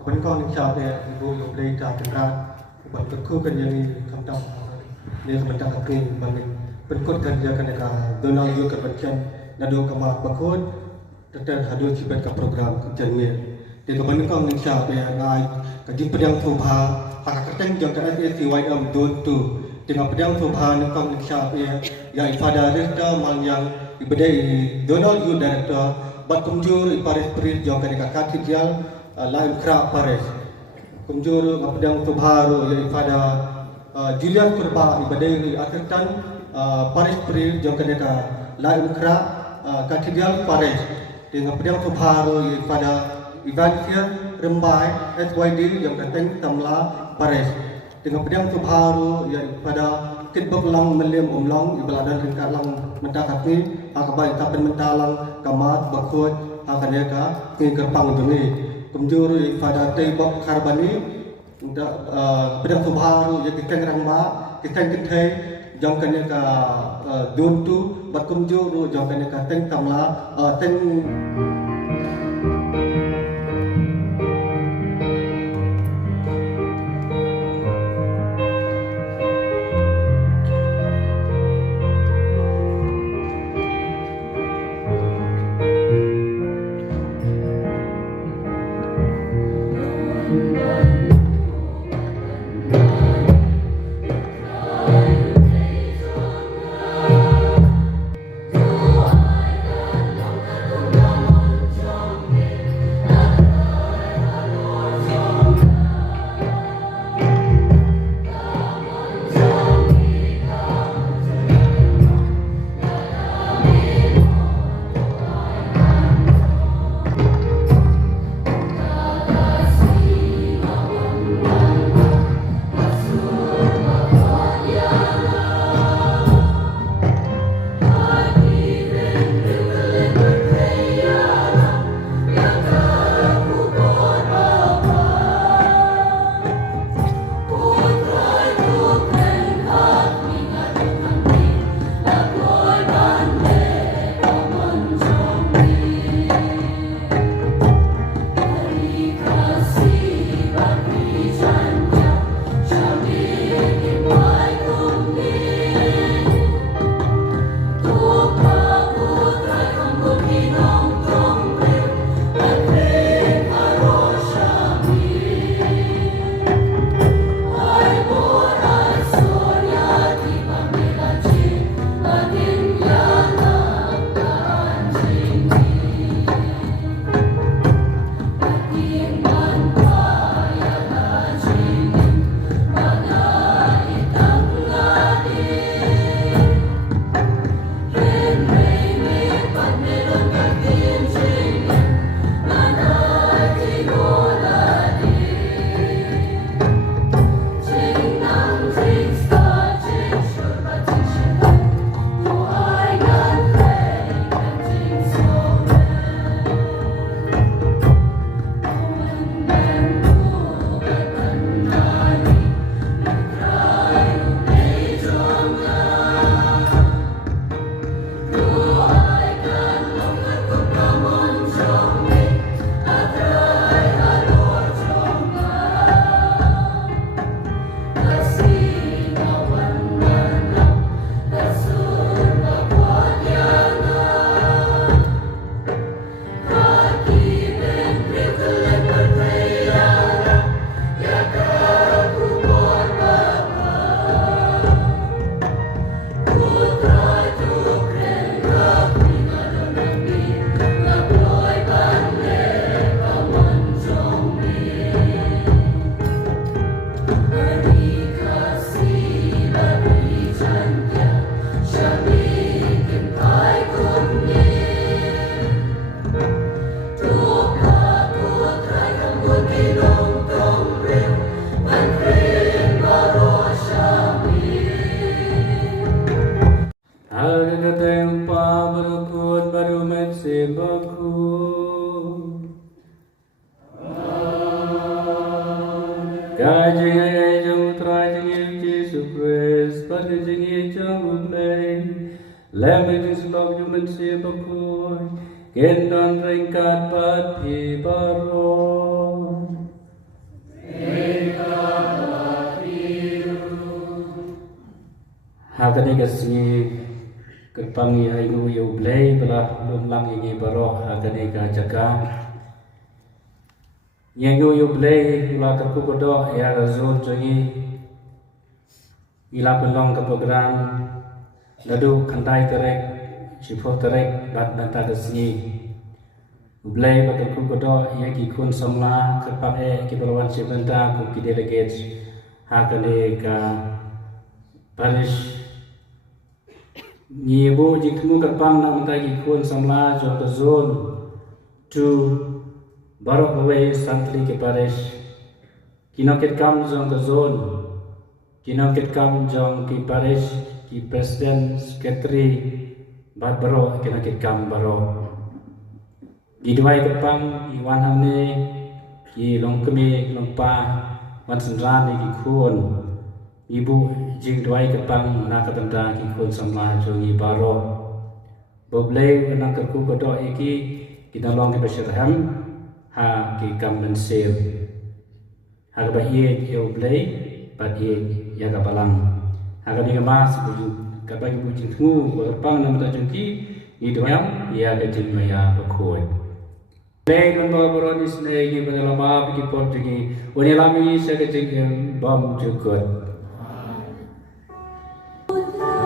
Kapan kau ni siapa ibu yang beli tak kenal, buat berku kan yang ini kampung dia sebentar kaki bangin berkut kerja kan mereka Donald juga kerjaan nado kamar berkut tetap hadir cipat ke program kerjaan ni dia kapan kau ni siapa ngai kaji pedang subha hak kerteng jang kan dia TYM don tu dengan pedang subha ni kau ni siapa ya ipada resta mang yang ibadai Donald juga director bat kumjur iparis pris jang kan mereka kaki jal lain kerap paris kumjur pedang subha ya ipada Julian Kurba ibadai akhirkan Paris Pri jam kedeka lain kera kategori Paris dengan pedang subharu pada Ivansia Rembai SYD jam keteng Tamla Paris dengan pedang subharu pada kitbuk lang melim umlong ibaladan ringkat lang mentakati akabai tapen mentalang kamat bakut akaneka ke kerpang jungi kumjuri pada tebok karbani untuk pedang subharu yang kita ngerangba kita jam kena ka duntu berkumjur jam kena ka teng tamla teng Gendon ringkat pati baron Hakani kasi kepangi ayu yu blay belah lumlang ini baroh hakani ka jaga yang yu blay ula terku kodok ya razul jogi ila pelong ke program ladu kantai terek sifo terek bat nata kasi blay bat terku kodok ya kikun samla kepak ki balawan sibenta ku ki delegate hakani ka parish Nyibu jikmu kerpang nak minta ikut samla jom ke zone to barok away santri ke parish kino ket kam jom ke zone kino ket kam jom ki parish ki president secretary bat barok kino ket kam barok gidwai kerpang iwan hamne ki longkemi lompa wan sendran ki khun ibu jing dwai ketang na katanda ki khun samla jongi baro boblei na kerku kodo eki kita long ki besirham ha ki kamben sel ha ba ye oblei ba ye ya ka balang ha ka diga mas bu ka ba bu jing thu berpang na mata jongki i dwam ya ka jing maya bakoi Lei membawa beronis negi pengelama bagi pot jegi wanilami saya ka jing bom jukut Oh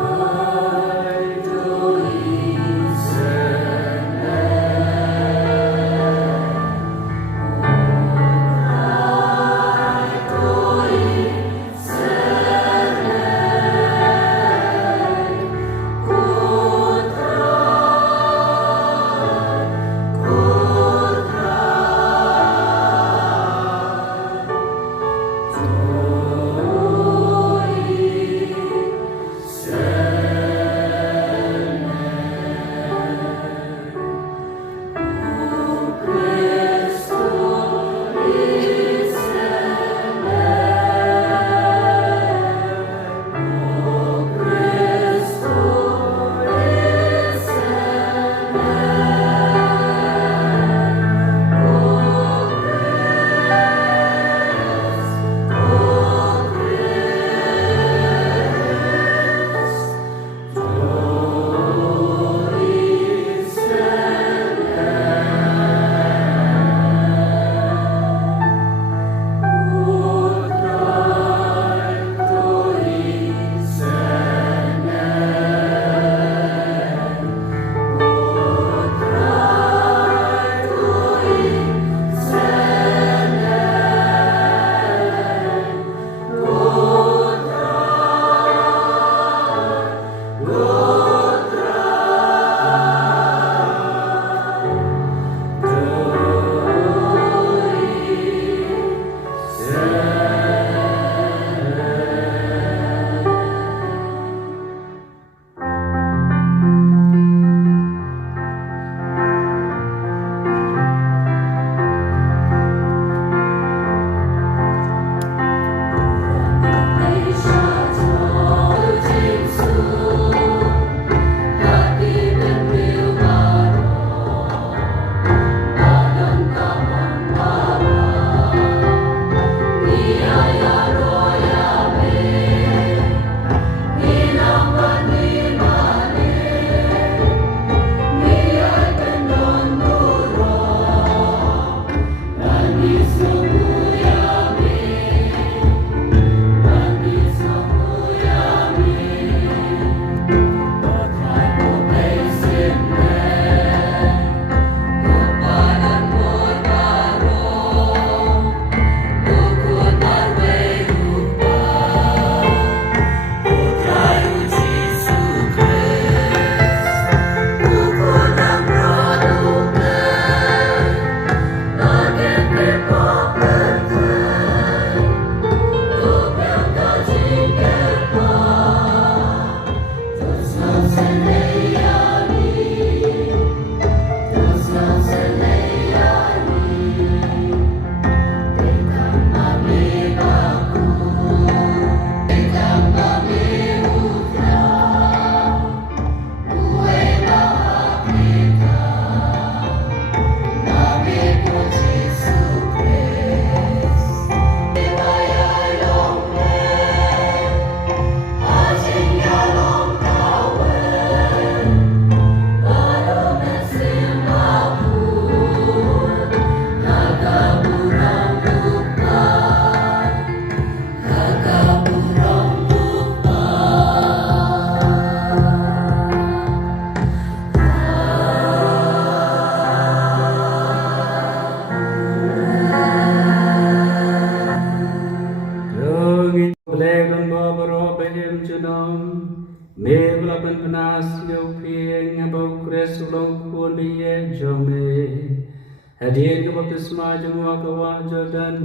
sma jengwa kawa Jordan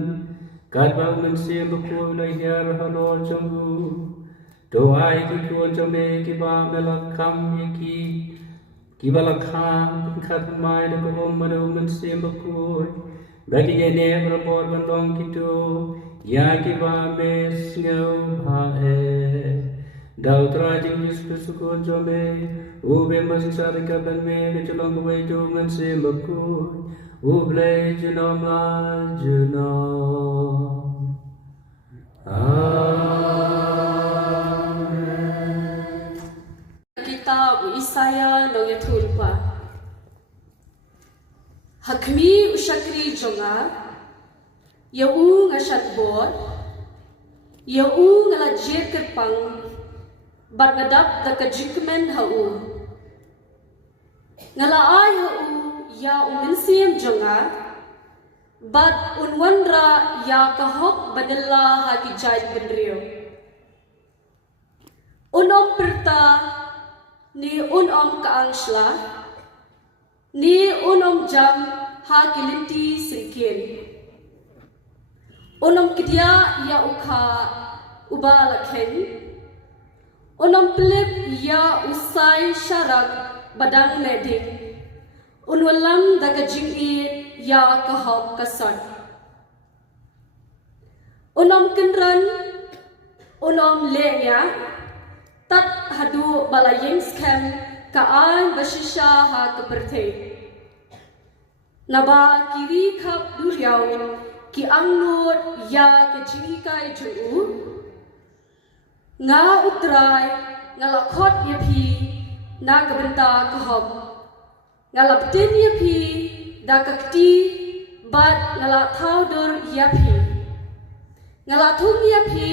kat bang mensim buku lahir halo jenggu doa iki kuon jome kiba melakam iki kiba lakam kat mai de ko madu mensim buku bagi gene berbor bandong kitu ya kiba mes ngau bhae Dau trajing Yesus sukun jome ube masing sarika ban me ke celong gue jungan sembaku uble junoma junom Amen. Kitab Isaya dong yatulpa Hakmi ushakri jonga yau ngashat bot yau ngalajet kerpang bat ngadap da kajikmen hau ngalaay hau ya uminsim jonga bat unwanra ya kahok badalla hakijay benrio unom perta ni unom kaangsla ni unom jam hakilinti singkin unom kidya ya ukha ubalakheng Unom pelip ya usai syarak badang ledik Unwalam daga jingit ya kahok kasar Unom kenran Unom lenya Tat hadu balayeng skem Kaan basisya ha keperte Naba kiri kap duriaw Ki angnut ya kejingikai juu Nga utray, nga lakot yapi, na kabenta kahog. Nga laptin yapi, da kakti, bat nga latawdur yapi. Nga latung yapi,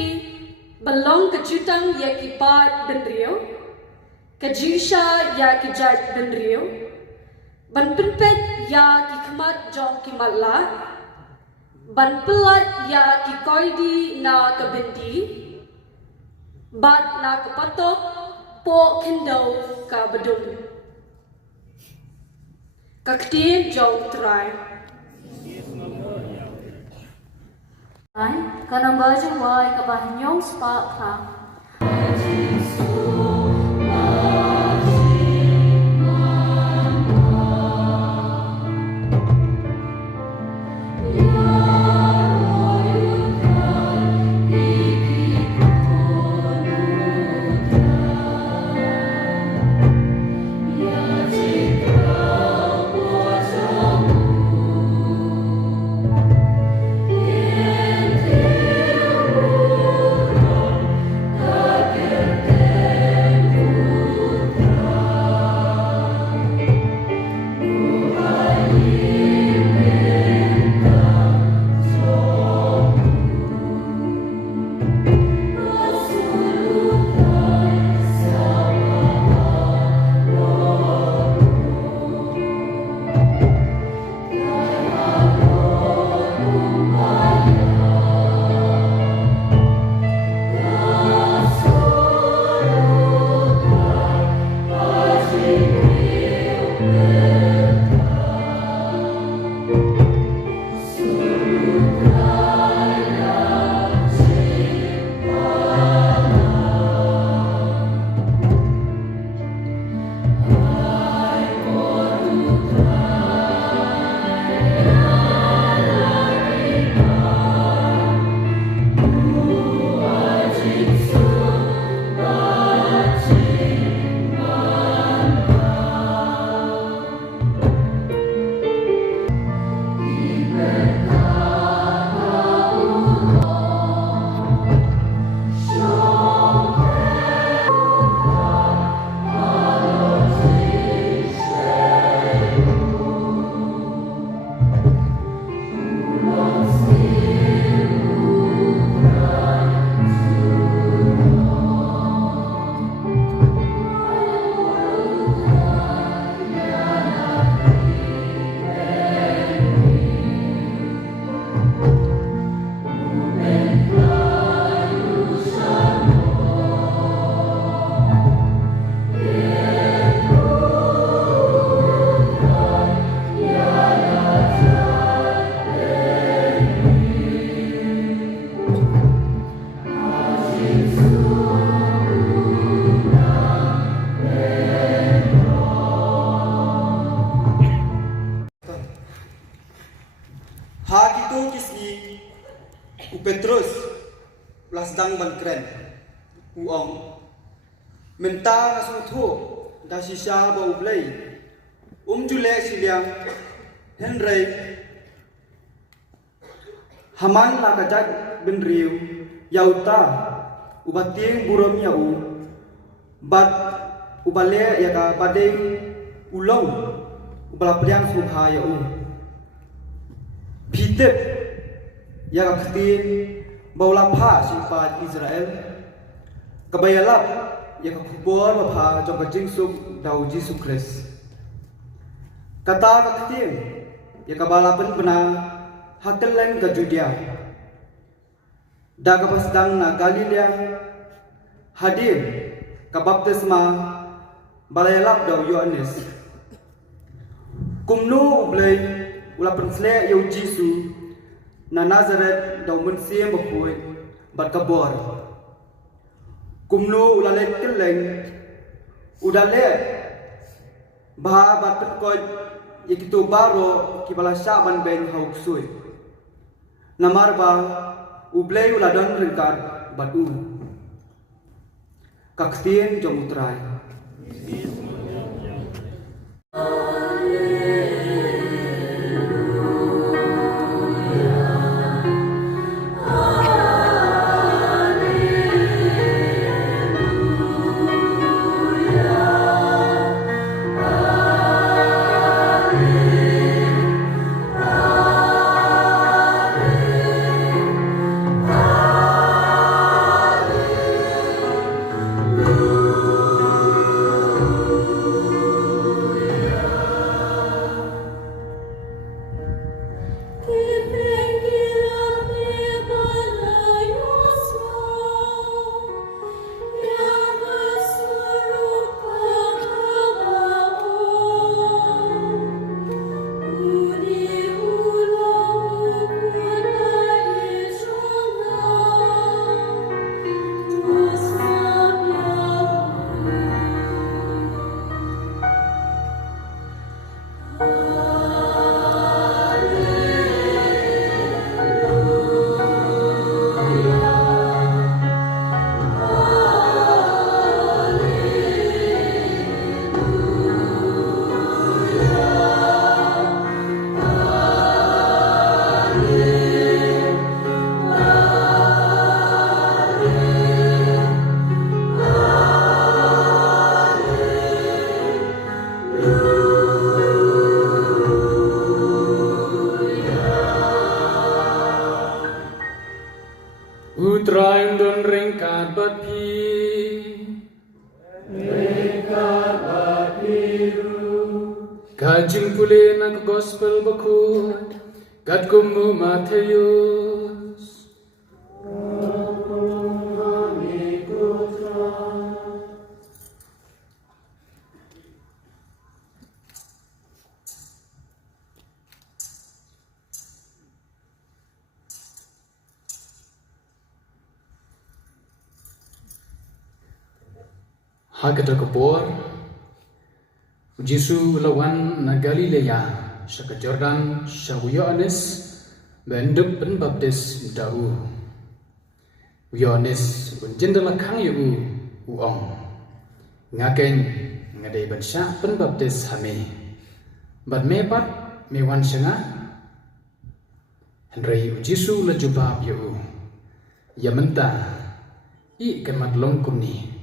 balong kajutang yakipat benriyo, kajisha yakijat benriyo, ban penpet yakikmat jong kimatla, ban pelat yakikoidi na kabenti, bat na kapatok po kendaw ka badum kaktin jong try ay kanang bajang way kabahanyong spa ka kito kisi u Petrus lasdang ban kren u ong menta nasutho da shisha ba ublei jule siliang Henry haman la kajak bin riu yauta ubating burom yau bat ubale ya ka badeng ulong ubala priang subha yau pitep ya ka khatin baula pha sipat Israel kabayalap ya ka khubor pha jong ka jingsuk dau Jesus Christ kata ka khatin ya ka balapan bena hakelen ka Judea da ka pasdang na Galilea hadir ka baptisma balayalap dau Yohanes kumno ublay ula pensle yo Jisu na Nazareth dau mensie bakoi bat kabor kumno ula lek keleng udale bah bat koi yekitu baro kibala syaban ben hauk sui namar ba ublay ula don ringkat batu kaktien jom utrai Utraim don ringkat bapi Kajing pule nak gospel bakut Kat kumu Mateus Hakata kabor Jisu lawan na Galilea Syaka Jordan Syahu Yohanes Bendup pen baptis dau Yohanes Unjendala kang yu uong Ngaken ngadai bansya pen baptis hame Bad mepat mewan syanga Henry Jisu lejubab yu Ya mentah I kemat longkum ni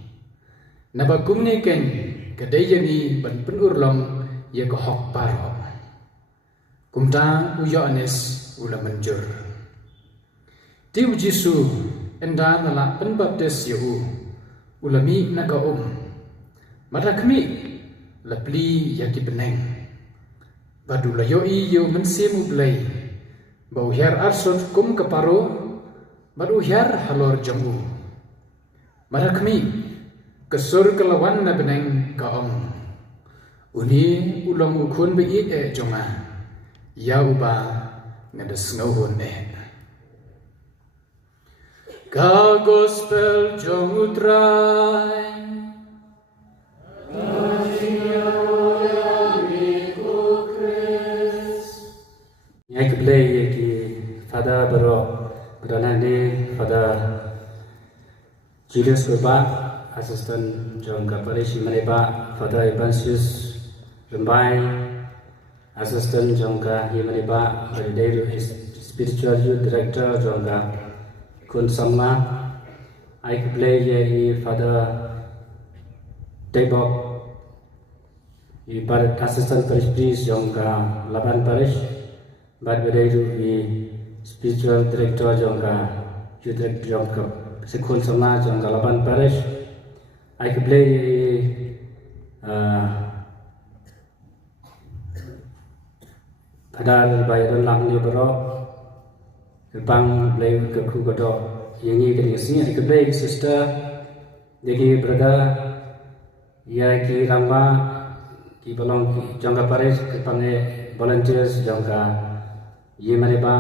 Naba kumne ken kadai yani ban penurlom ya ko hok paro kumta u Yohanes ula menjur tiu Jisu enda nala penbaptis yu ulami naga marakmi lapli ya ki beneng badula yo i yo mensimu blai bau hiar arsot kum keparo badu hiar halor jamu marakmi kesur kelawan na beneng kaong uni ulang ukun be jonga ya uba ngades ngawon ka gospel jong utrai nyai keblay ki Father Baro Perdana ni Father Julius Kurba Assistant Jongka Parish Himaniba Father Evansius Rembai Assistant Jongka Himaniba Holiday Spiritual Youth Director Jongka Kun Samma I play ye Father Tebok Ibarat Assistant Parish Priest Jongka Laban Parish But Holiday Spiritual Director Jongka Youth Director Jongka Sekun Samma Jongka Laban Parish I play Padahal bayaran lang ni bro, bang play ke kru kodo, yang ini kini sini I play sister, jadi brother, ya ki ramba, ki balong ki jangka paris, ki pange volunteers jangka, ye mana ba,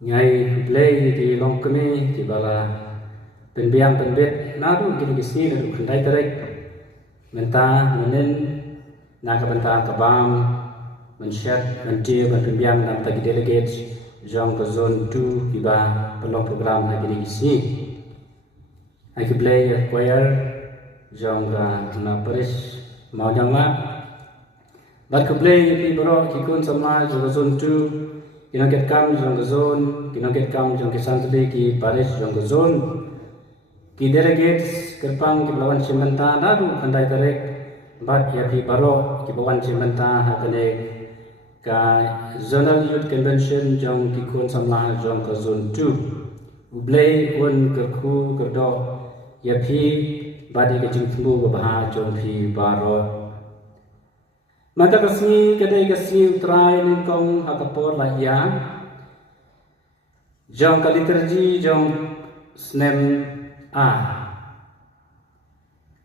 nyai play di long kami, ki bala penbiang penbet, nadu kini sini nadu kendai terek, mentah menen, nak bentah kabam. Men-share, men-deal, men-pembiang dan bagi delegate Jong ke zone 2 Iba pelong program lagi di sini I can play choir Jong ke Paris mau jangan But ke play di bro kikun sama Jong ke zone 2 Kina get kam Jong ke zone Kina get kam Jong ke Santli ki Paris Jong ke zone Ki delegate kerpang ki lawan cimenta Nadu kandai tarik But ya ki baro ki bawan cimenta hakane ka Zonal Youth Convention jong kikun samlah jong ke zone 2 ublay un ke khu ke do ya phi badi ke jing thmu ke bah jong phi baro mata kasni kadai kasni utrai nin kong hakapor la ya jong ka liturgy jong snem a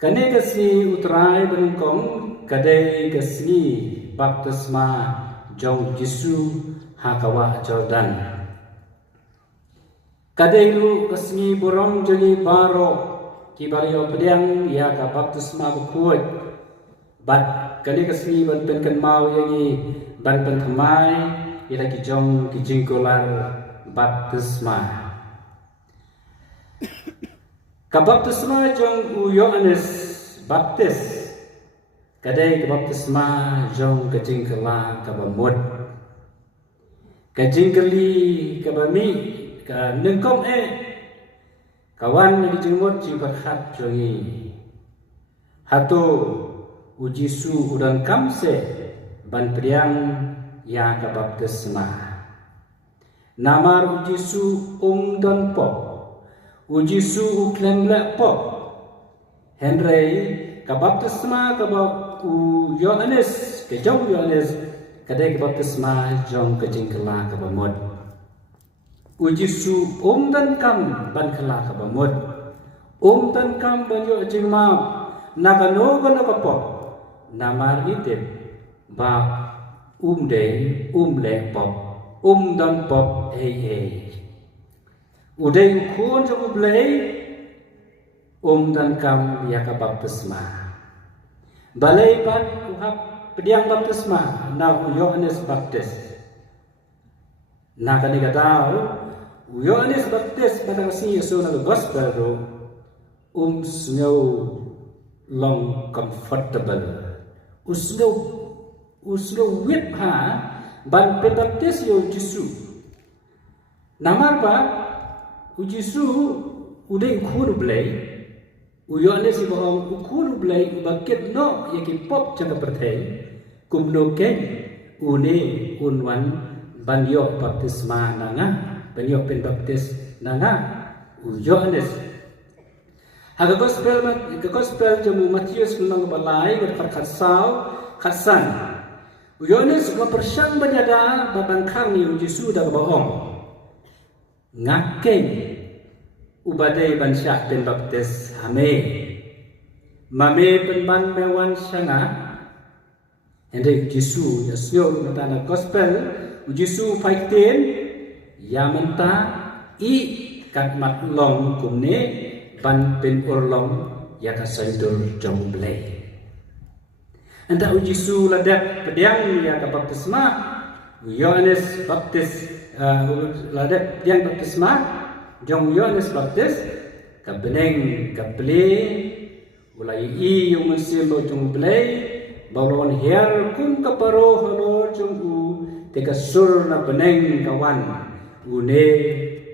kane kasni utrai nin kong kadai kasni baptisma Jong Jisu Hakawa Jordan Kadailu kasmi borong jeli baro Kibario pediang ya ka baptisma bukuat Bat kani kasmi ban penkan mau yangi ban penthamai ila ki jong ki jingkolar baptisma Ka baptisma jong u Yohanes Baptis Kadai ke baptisma jong ke jingkela ke bamud ke jingkeli ke bami ke nengkom kawan lagi jengmut ji berkhat jongi hatu uji su udan kamse ban priang ya ke baptisma namar uji su dan pop uji su uklem lek pop Henry ke baptisma ke Yohanes ke jong Yohanes kadai ke baptisma jong ke jingkela ke bamud uji su dan kam ban kela ke bamud dan kam ban yo jingma nagano gano ke pop namar itip ba le pop dan pop udai ukun jong ublei dan kam ya ke baptisma balai pat uhap pediang baptisma na Yohanes Baptis na kani katao Yohanes Baptis pada kasi Yesu na gospel ro snow long comfortable usno wit ha ban baptis yo Yesu namar pa Yesu udai khuru blai Yohanes ibang ukuru blay bakit no yaki pop jaka perthai kumno ke une unwan banyo baptisma nanga banyo pen baptis nanga Yohanes haga gospel jamu Matius nang balai berkhatsau khasan Yohanes berpersang banyada babangkang ni Yesu da bohong ngakeng ubadai bansya pen baptis mame penban mewan sanga Hendrik Yesu yasyo matana gospel Yesu 5:10 yamenta i kat mat long kumne ban pen urlong yakasandur jomble anda Yesu ladak pediang ya ka baptisma Yohanes Baptis ladat yang baptisma jong Yohanes Baptis kabeneng kaple ulai i yung musim lo jong play balon her kum kaparo halo jong u teka sur na beneng kawan une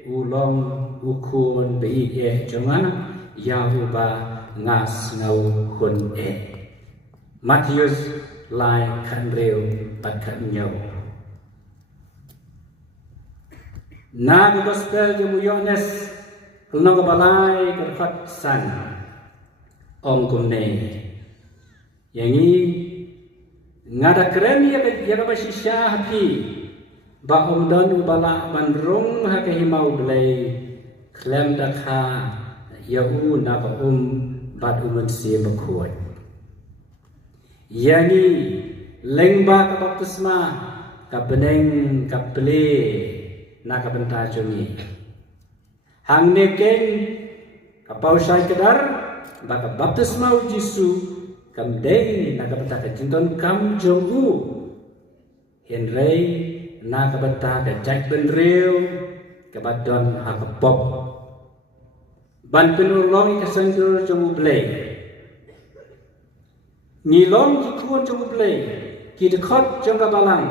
ulong ukun bi jonga Yahuba ngas ngau hun Matius lai kan reu pat kan nyau na gospel jemu Yohanes kulno balai kerfat san ong kumne yangi ngada keren ya ka basisya hapi ba om don bala bandrung ha ke himau belai klem dakha yahu na ba bat umat si bakuat yani lengba ka baptisma ka beneng ka ple na ka benta jungi hang neken ka pausai kedar ba ka baptisma u Jisu kam deng na ka benta ka jinton kam jongu henrei na ka benta ka jack benreu ka badon ha ka pop ban penulong ka sendur jomu blay ngilong ki kuon jomu blay ki dekot jong ka balang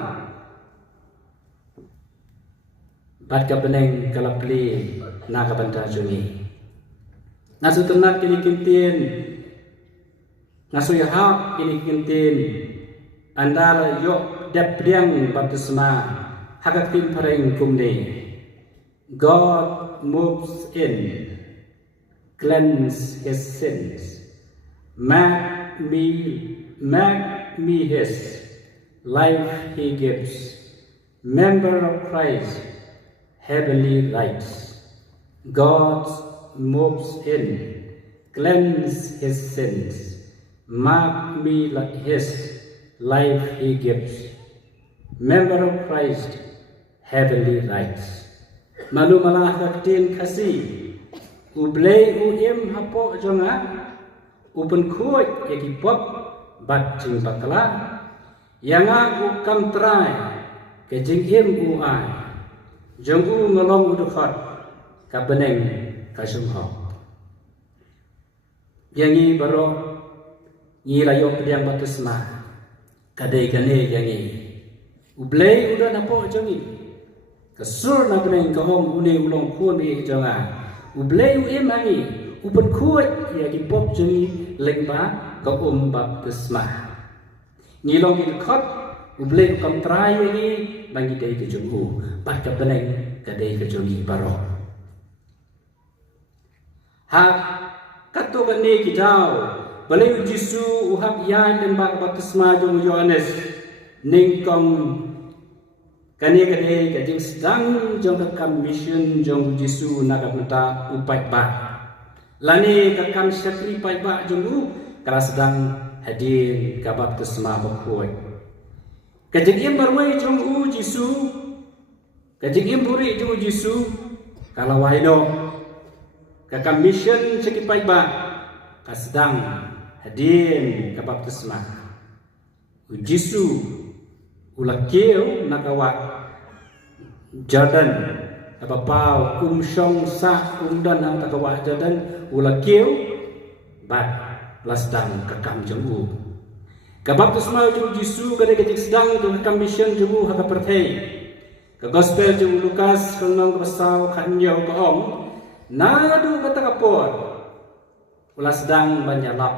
bat ka beneng kalapli na ka banta jungi ngasu tenat kini kintin ngasu yahak kini kintin andal yok dep priang baptisma hakatin pareng kumne God moves in cleanse his sins make me his life he gives member of Christ heavenly rights God moves in cleanse his sins mark me like his life he gives member of Christ heavenly rights malu malah kaktin kasih ublay uim hapo jonga upen kuat ekipop bat jing bakala yanga ukam trai ke jing im uai jong u ngolong udukhat ka beneng ka sumho yangi baro ngi layo pediang baptisma kadai kane yangi ublay udah napo jongi kesur na beneng ka hom une ulong kun bi jonga ublay uim angi upen kuat ya di pop jengi lengba ka baptisma ngilong ki khot ublay kam trai ni bangi dei ke jungu pat ka beneng ka dei ke jungi baro ha kato bani ki dau balai Jisu uhap ya dan baptisma jong Yohanes ningkong kani kani kajing sedang jong kakam mission jong Jisu nak menta upai ba lani kakam syakri pai ba jong kala sedang hadir ka baptisma bakoi kajing im barwai jong Jisu kajing im buri jong Jisu kala waino kakam mission syakri pai ba ka sedang hadir ka baptisma Jisu ulakeu nakawa Jordan apa pau shong sa dan ang takawa Jordan ulakeu bat lasdang kakam jemu kabaptisma jemu Jisu kada kajik sedang tu kakam mission jemu haka perthei ka gospel jemu Lukas kanong pasal kanyo kaom nadu kata kapor ulasdang banyalap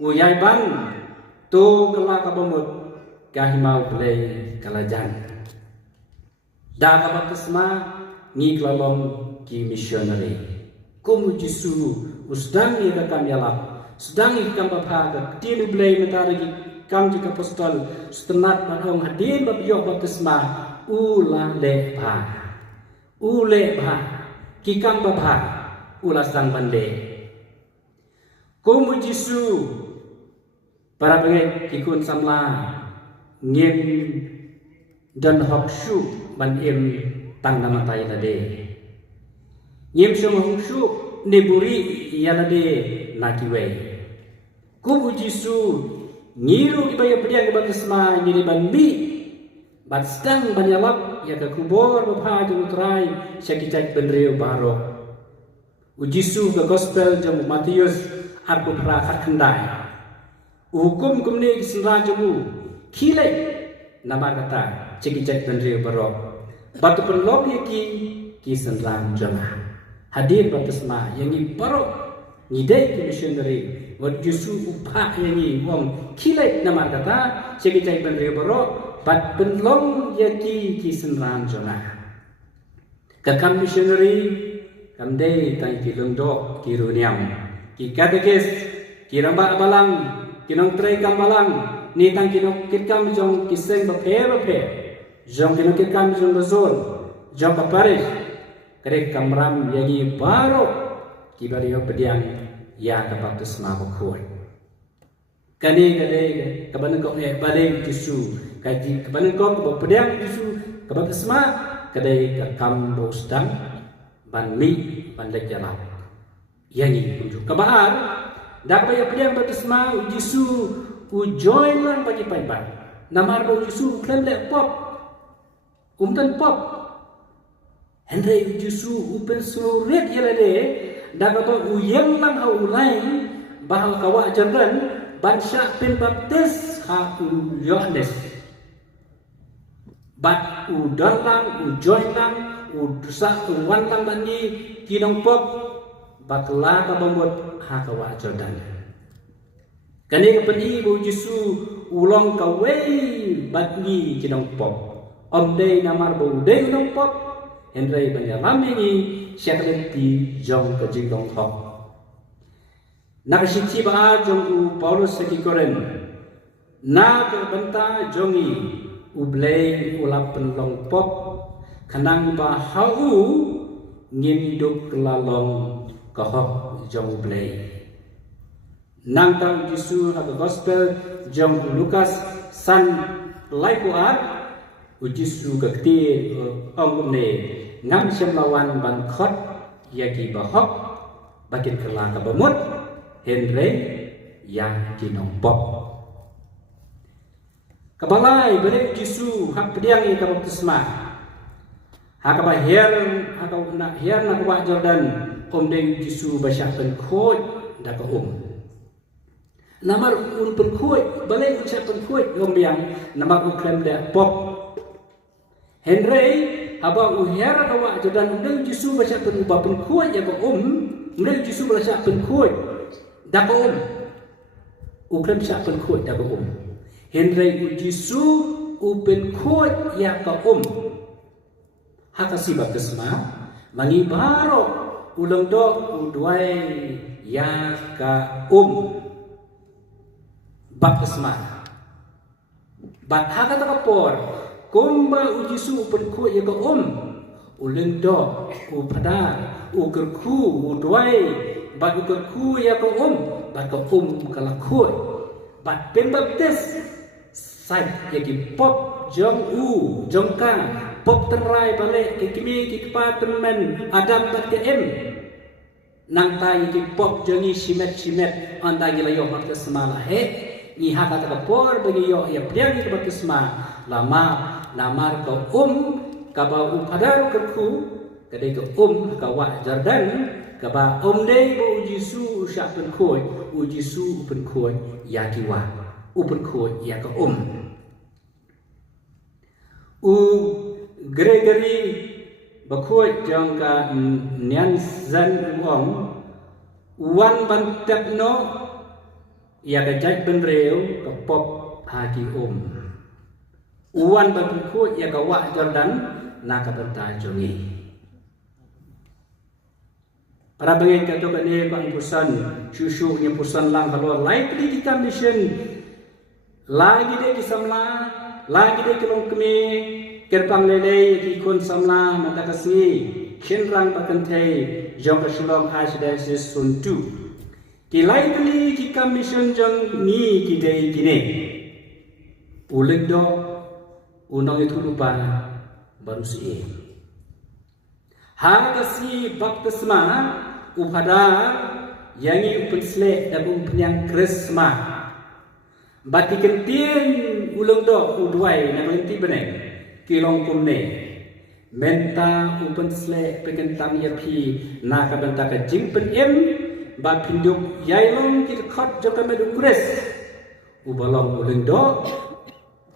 uyai ban tu kala kabamut kahimau play kalajan da baptisma ngi klalong ki missionary kum Jisu usdang i ka kamyalap sedang i kam bapha ka tilu play metari kam ji apostol stenat manong hadin bab yo baptisma ula le bha ki kam bapha ula sang bande kum Jisu para pengen kikun samla ngim dan hokshu ban im tang nama tay tadi ngim sum hokshu neburi yalade nakiwe kubu Jisu ngiru ibaya pediang baptisma ngiri ban mi bat sedang ban yalap ya ke kubur bapa jeng utrai syakicak benreu baro ujisu ke gospel jeng Matius arbu prakat kendai hukum kumni kisra jemu kilai nama kata syakicak benreu baro batu perlok yaki kisenran jana hadir batasma yang baro ngidai ki missionary wat Yesu upah yang wong kilai nama kata syakicak benreu baro bat penlong yaki kisenran jona kakam missionary kamdei tai ki lungdo ki runiam ki katekes ki ramba balang ki nong trei kam balang ni tang ki nong kitkam jong kiseng bape jong ki nong kitkam jong bazon jong kapare kare kamram yagi baro ki bariyo pediang ya kabaptisma bakhuat kani kaban ko balik Yesu kaji kaban ko bapediang Yesu kabaptisma kadai kakam bostang ban mi ban lekjala yani unjuk kabar dapat ya pediang baptisma Yesu ujoin lang bagi paiban namar bo Yesu klem le pop umtan pop Henry Yesu upen suret yelade dapat ba uyang lang au lain bahal kawa Jordan Bansya bin Baptis ha Yohanes bat udalang ujoilang udusa uwanlang bani kinong pop bakla ka bambot ha kawa Jordan kani kapani bu Yesu ulong kawei batni kinong pop omdei namar bu dei kinong pop henry banyalam ini syakleti jong kajingong hok nakasiksi ba jong Paulus sakikoren na benta jongi ublei ulap penlong pop kanang ba hau nginduk lalong kahok jong ublei nang tang Yesu ha gospel jong Lukas san laikuat ujisu kakti ongumne ngam semlawan ban khot yagi bahok bakin kelaka bamut Henry yang dinompok kabalai balik Yesu hak pediang i kabaptisma hak kabahir hak nak hiar nak wa Jordan deng Yesu basyak pen khoi da ka namar un pen khoi balik ucap pen khoi biang namar uklem da pop Henry aba uhiar ka wa Jordan deng Yesu basyak pen ubah pen khoi ya ka deng Yesu basyak pen khoi dapat uklem siap penkut dapat Henry Yesu upen kut ya ka hakasi baptisma mangi baro ulang do udwai ya ka baptisma bat haka takapor kumba Yesu upen kut ya ka ulang do upadar ukerku udwai bat ukerku ya ka bat ka kalakut bat pen baptis sai yaki pop jong ka pop terai balik ke kimi ki pa temen adam bat ke nang ta yaki pop jongi simet anda gila yo baptisma la he ni haka ta por bagi yo ya priang ki baptisma lama namar ka ka ba upadar kerku kadai ka ka wa Jordan kaba dei bo Yesu syak pen khoi Yesu pen khoi ya kiwa pen khoi ya ka Gregory bakhoi jong ka nian zan wan ban tepno ya ka jaj ben reu ka pop haki wan ban khoi ya ka wa Jordan na ka benta jongi para bangin kato kani ko ang pusan syusyu niya pusan lang kalau likely kita mission lagi de kisamla lagi de kilong kami kerpang lele ki kun samla mata kasni khenrang pakantei jong kasulong archdiocese suntu ki likely kita mission jong ni ki dei kine uleg do unang itu lupa baru si hangasi baptisma upadar yangi upensle dabung penyang krisma bati kentin ulung do udwai na menti beneng kilong kumne menta upen slek pekentang ya pi na ka benta ka jing pen em ba pinduk yailong kit khot joka medu kres u balong uleng do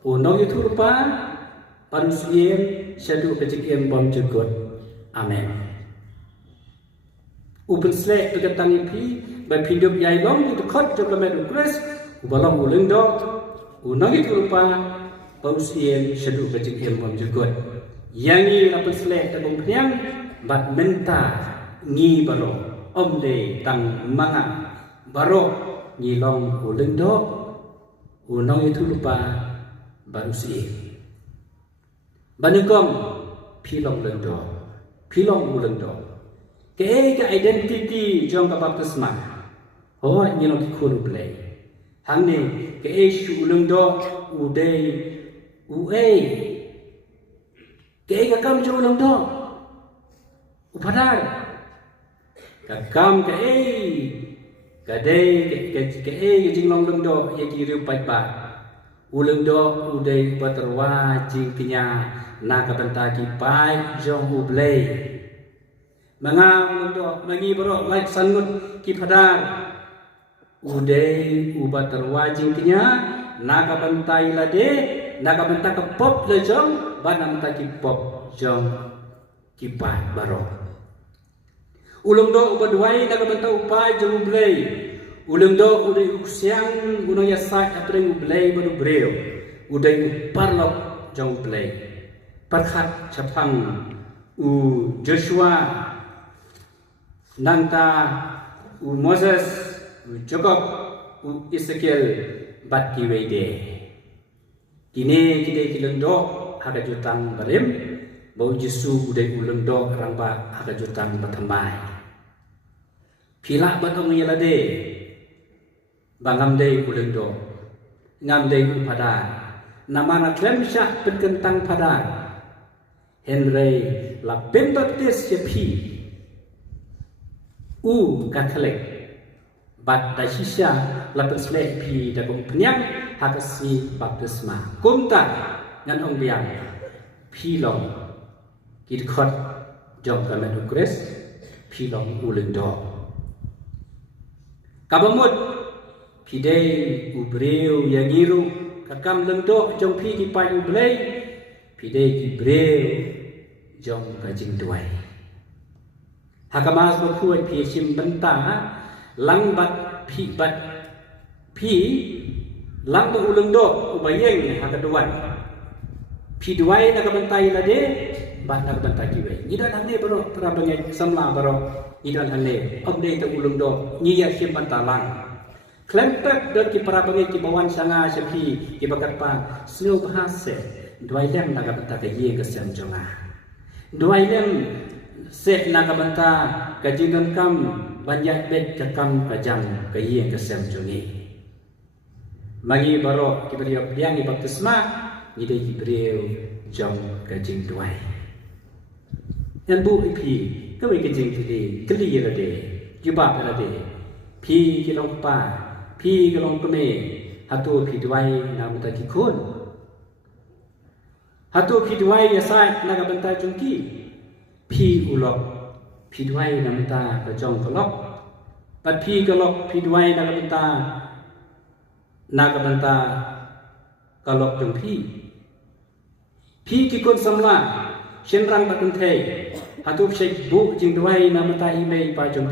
u no yutur pa panusiem syadu ka jing em bom jugot amen upen slek pekentang ya pi ba pinduk yailong kit khot joka medu kres u balong uleng do u no yutur pa panusiem syadu ka jing em bom jugot yangi lapun selek tabung priang bat menta ngi baro omde tang manga baro ngi long uleng do unong itu lupa baru si banukong pilong lendo pilong uleng do ke identity jong ka baptisma ho ngi long khulu play hangne ke shu uleng do udei uei ke kam jo long do upadai kam ke ke jing long do ye ki riu pai pa uleng do udai paterwa jing kinya na ka benta ki pai jong u blei mangam do mangi bro lai sangut ki padar udai u paterwa jing kinya na ka benta ilade na ka benta ka pop le jong banam ta ki pop jong ki pa baro ulung do ubadwai na ka benta upai jong blei ulung do udai uksiang uno ya sak apreng blei baru breo udai parlok jong blei parkhat chapang u Joshua nanta u Moses u Jacob u Ezekiel bat ki weide kini kide kileng do haga jutang barim bau Yesu udai uleng do ramba haga jutang batamai pila batong yelade bangam dei uleng do ngam dei upada namana klem syak penkentang pada Henry la ben baptis yepi u Catholic bat da shisha la penslek pi da bong penyang haga si baptisma kumta ngan ong biang pilong kit khot jong ka men ukres pilong uleng do kabamut pidei ubreu yangiru kakam leng do jong pi ki pai ublei pidei ki breu jong ka jing duai hakamas bo khuai pi sim benta lang bat pi lang ba uleng do ubayeng hakaduan Piduai nak bentai lade, bat nak bentai kiwai. Ida hande baro para bangai samla baro. Ida hande update tu ulung do nyiya sim bantalang. Klempek dot ki para bangai ki bawan sanga sepi ki bakat pa snow bahase. Duai lem nak bentai ke ye ke sem jonga. Duai lem set nak bentai ke jingan kam banyak bet ke kam ke jang ke ye ke sem jongi. Magi baro ki beriap yang baptisma Ida Jibril jong ka jing duai. Yan bu ipi kawai ka jing tidi keli yela de jubab yela de pi kilong pa pi kilong keme hatu pi duai na muta ki kun hatu pi duai ya sai na ka bentai jongki pi ulok pi duai na muta ka jong kolok pat pi kolok pi duai na ka benta na ka benta kalok jongpi Pi kikun samla shenrang batun thei hatup shek bu jing duai namata imei pa jong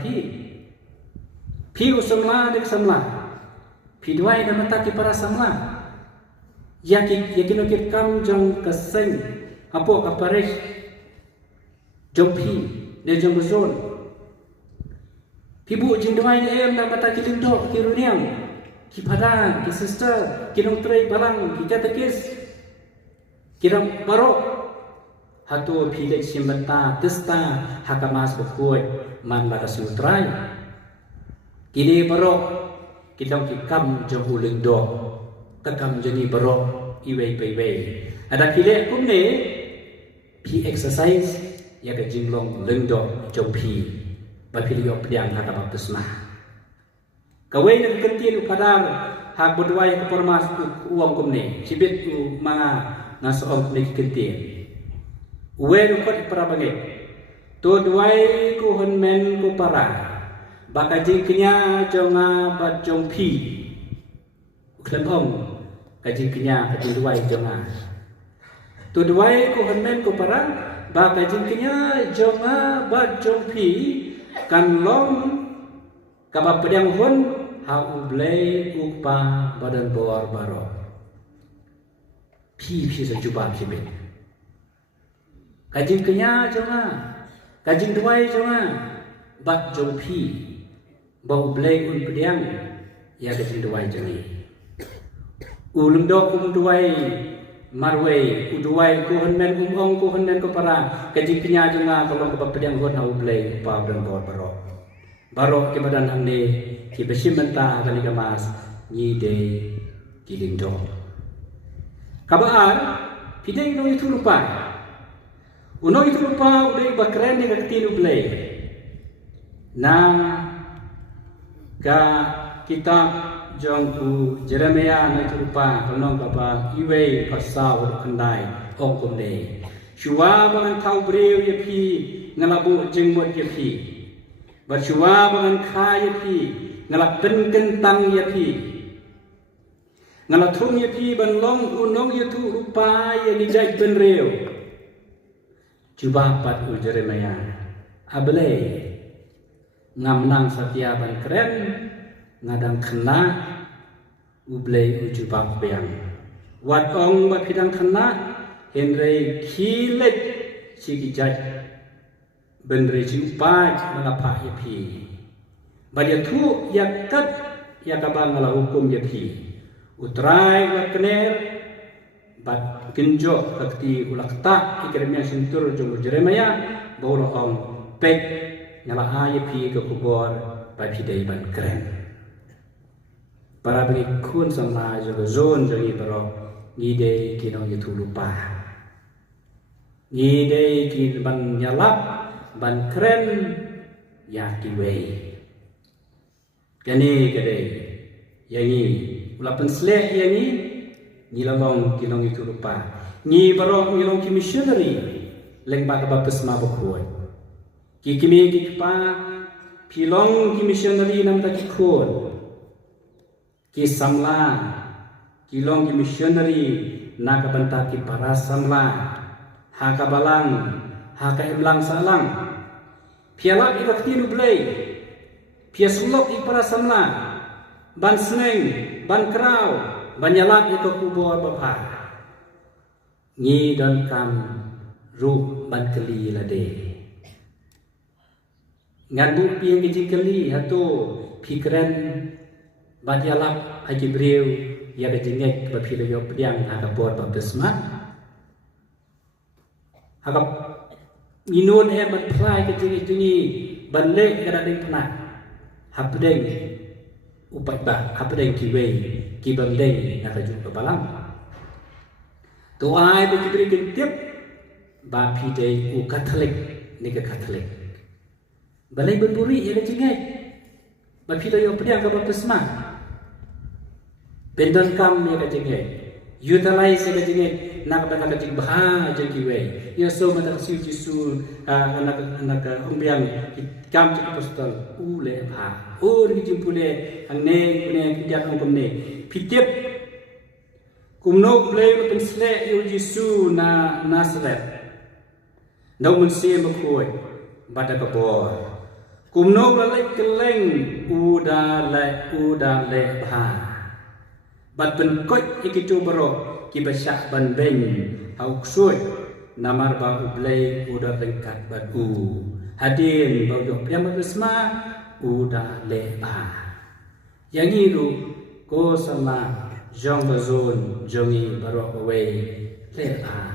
pi usamla nek samla pi duai namata ki para samla yakino kit kam jong kaseng apo kaparesh jong pi ne jong zon pi bu jing duai ne em namata ki lindo ki runiam ki padang ki sister ki nong trei balang ki katekis kiram baro hatu pilek simbanta testa hakamas bukuy man batas utray kini baro kitong kikam jong uleng do kakam joni baro iwei peiwei ada pilek kumne pi exercise ya ka jinglong leng do jong pi ba pilio pdiang hakam baptisma kawai nang kentin upadar hak bodwai ka pormas uang kumne sibit u mga nasoong ni kentin Uwe rukot para bagi. To duai ku honmen ku para. Bakaji kenya jonga bat jong pi. Uklem om. Kaji kenya kaji duai jonga. To duai ku honmen ku para. Bakaji kenya jonga bat jong pi. Kan long kabab pedang hon. Hau blay upa badan bor baro. Pi sejubah kibet. Kajing kenya jonga, kajing duai jonga, bat jong pi, bau blay pedang, ya kajing duai jongi. Ulung dok duai marway, duai men ku para, kajing kenya jonga kalau kabab pedang hon hau blay upa badan bor baro. Baro kebadan hande ki besim mentah kali kemas ni de kilindo. Kabar pideng no itu lupa. Uno itu lupa udah bakren ni kaktin ublay. Na ka kitab jongku Jeremia no itu lupa kanong kapa iwe pasau kendai ong kumde. Shua bangan tau breu ye pi ngalabu jengbot ye pi. Bersyua bangan kaya pi, ngalap kentang ya pi, ngalap thum ya pi ban long unong ya tu rupa ya dijai ben reu. Cuba pat u Jeremia, abele ngamnang satya ban keren, ngadang kena, ublei u cuba beang. Wat ong bat pidang kena, henrei kilet si dijai. Benre jumpa mengapa ya pi. Badia tu ya kat ya kabang ngala hukum ya pi. Utrai wa kener bat genjo kakti ulak tak ikirnya sintur jumur Jeremia bawro ong pek ngala ya pi ke kubor ba pi dai ban keren. Para bagi kun sama jogo zon jogi baro ngide kinong itu lupa. Ngide kin ban nyalap ban keren ya kiwei. Kani kade yangi ulapan slek yangi nilong kinong itu lupa. Ni baro nilong ki missionary leng ba ka pesma bokoi. Ki kimi ki pa pilong ki missionary nam ta ki khon. Ki samla kilong ki missionary na ka banta ki para samla ha ka balang haka imlang salang pialak ikak tiru blay piasulok ipara samla ban sneng ban kraw ban yalak ikak kubor bapa ngi dan kam ru ban keli lade ngandu piang iji keli hato pikren ban yalak haji brew ya kejengek bapilo yo pediang haka bor bapesma haka minun ban plai ke jengi ban le kada ding pernah hapdeng upat ba hapdeng kiwe ki ban deng na ju balang to ai be kibri kentip ba pi dei u katolik ni ke katolik balai berburi ya ke jengi ba pi yo pediang ka baptisma pendon kam ya ke jengi utilize ya ke jengi nak benda kecil bah jadi way. Ya so mata siu jisu anak umbiang kam cik postal ule bah. Di jimpule angne ne dia kom ne. Pitip kumno play pensle yu jisu na Nazareth. Nau mensi makoi bada kabor. Kumno lalai keleng uda le bah. Bat penkot ikitu baro kibasyak ban beng hauk suit namar ba ublay udah lengkat badu hadin bau jok yang bersma udah leba yang itu ko sama jong bazon jongi barok away leba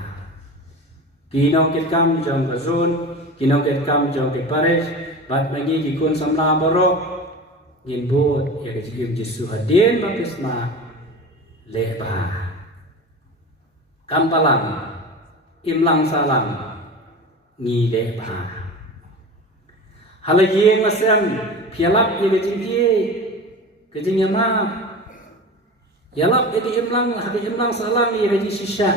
kinong kitkam jong bazon kinong kitkam jong kipares bat lagi kikun samla barok nginbut ya kecil jisu hadin baptisma leba kampalang imlang salang ngi de ba halaye masam pialap ye gejingie gejingnya ma yalap ye imlang haki imlang salang ye geji shisha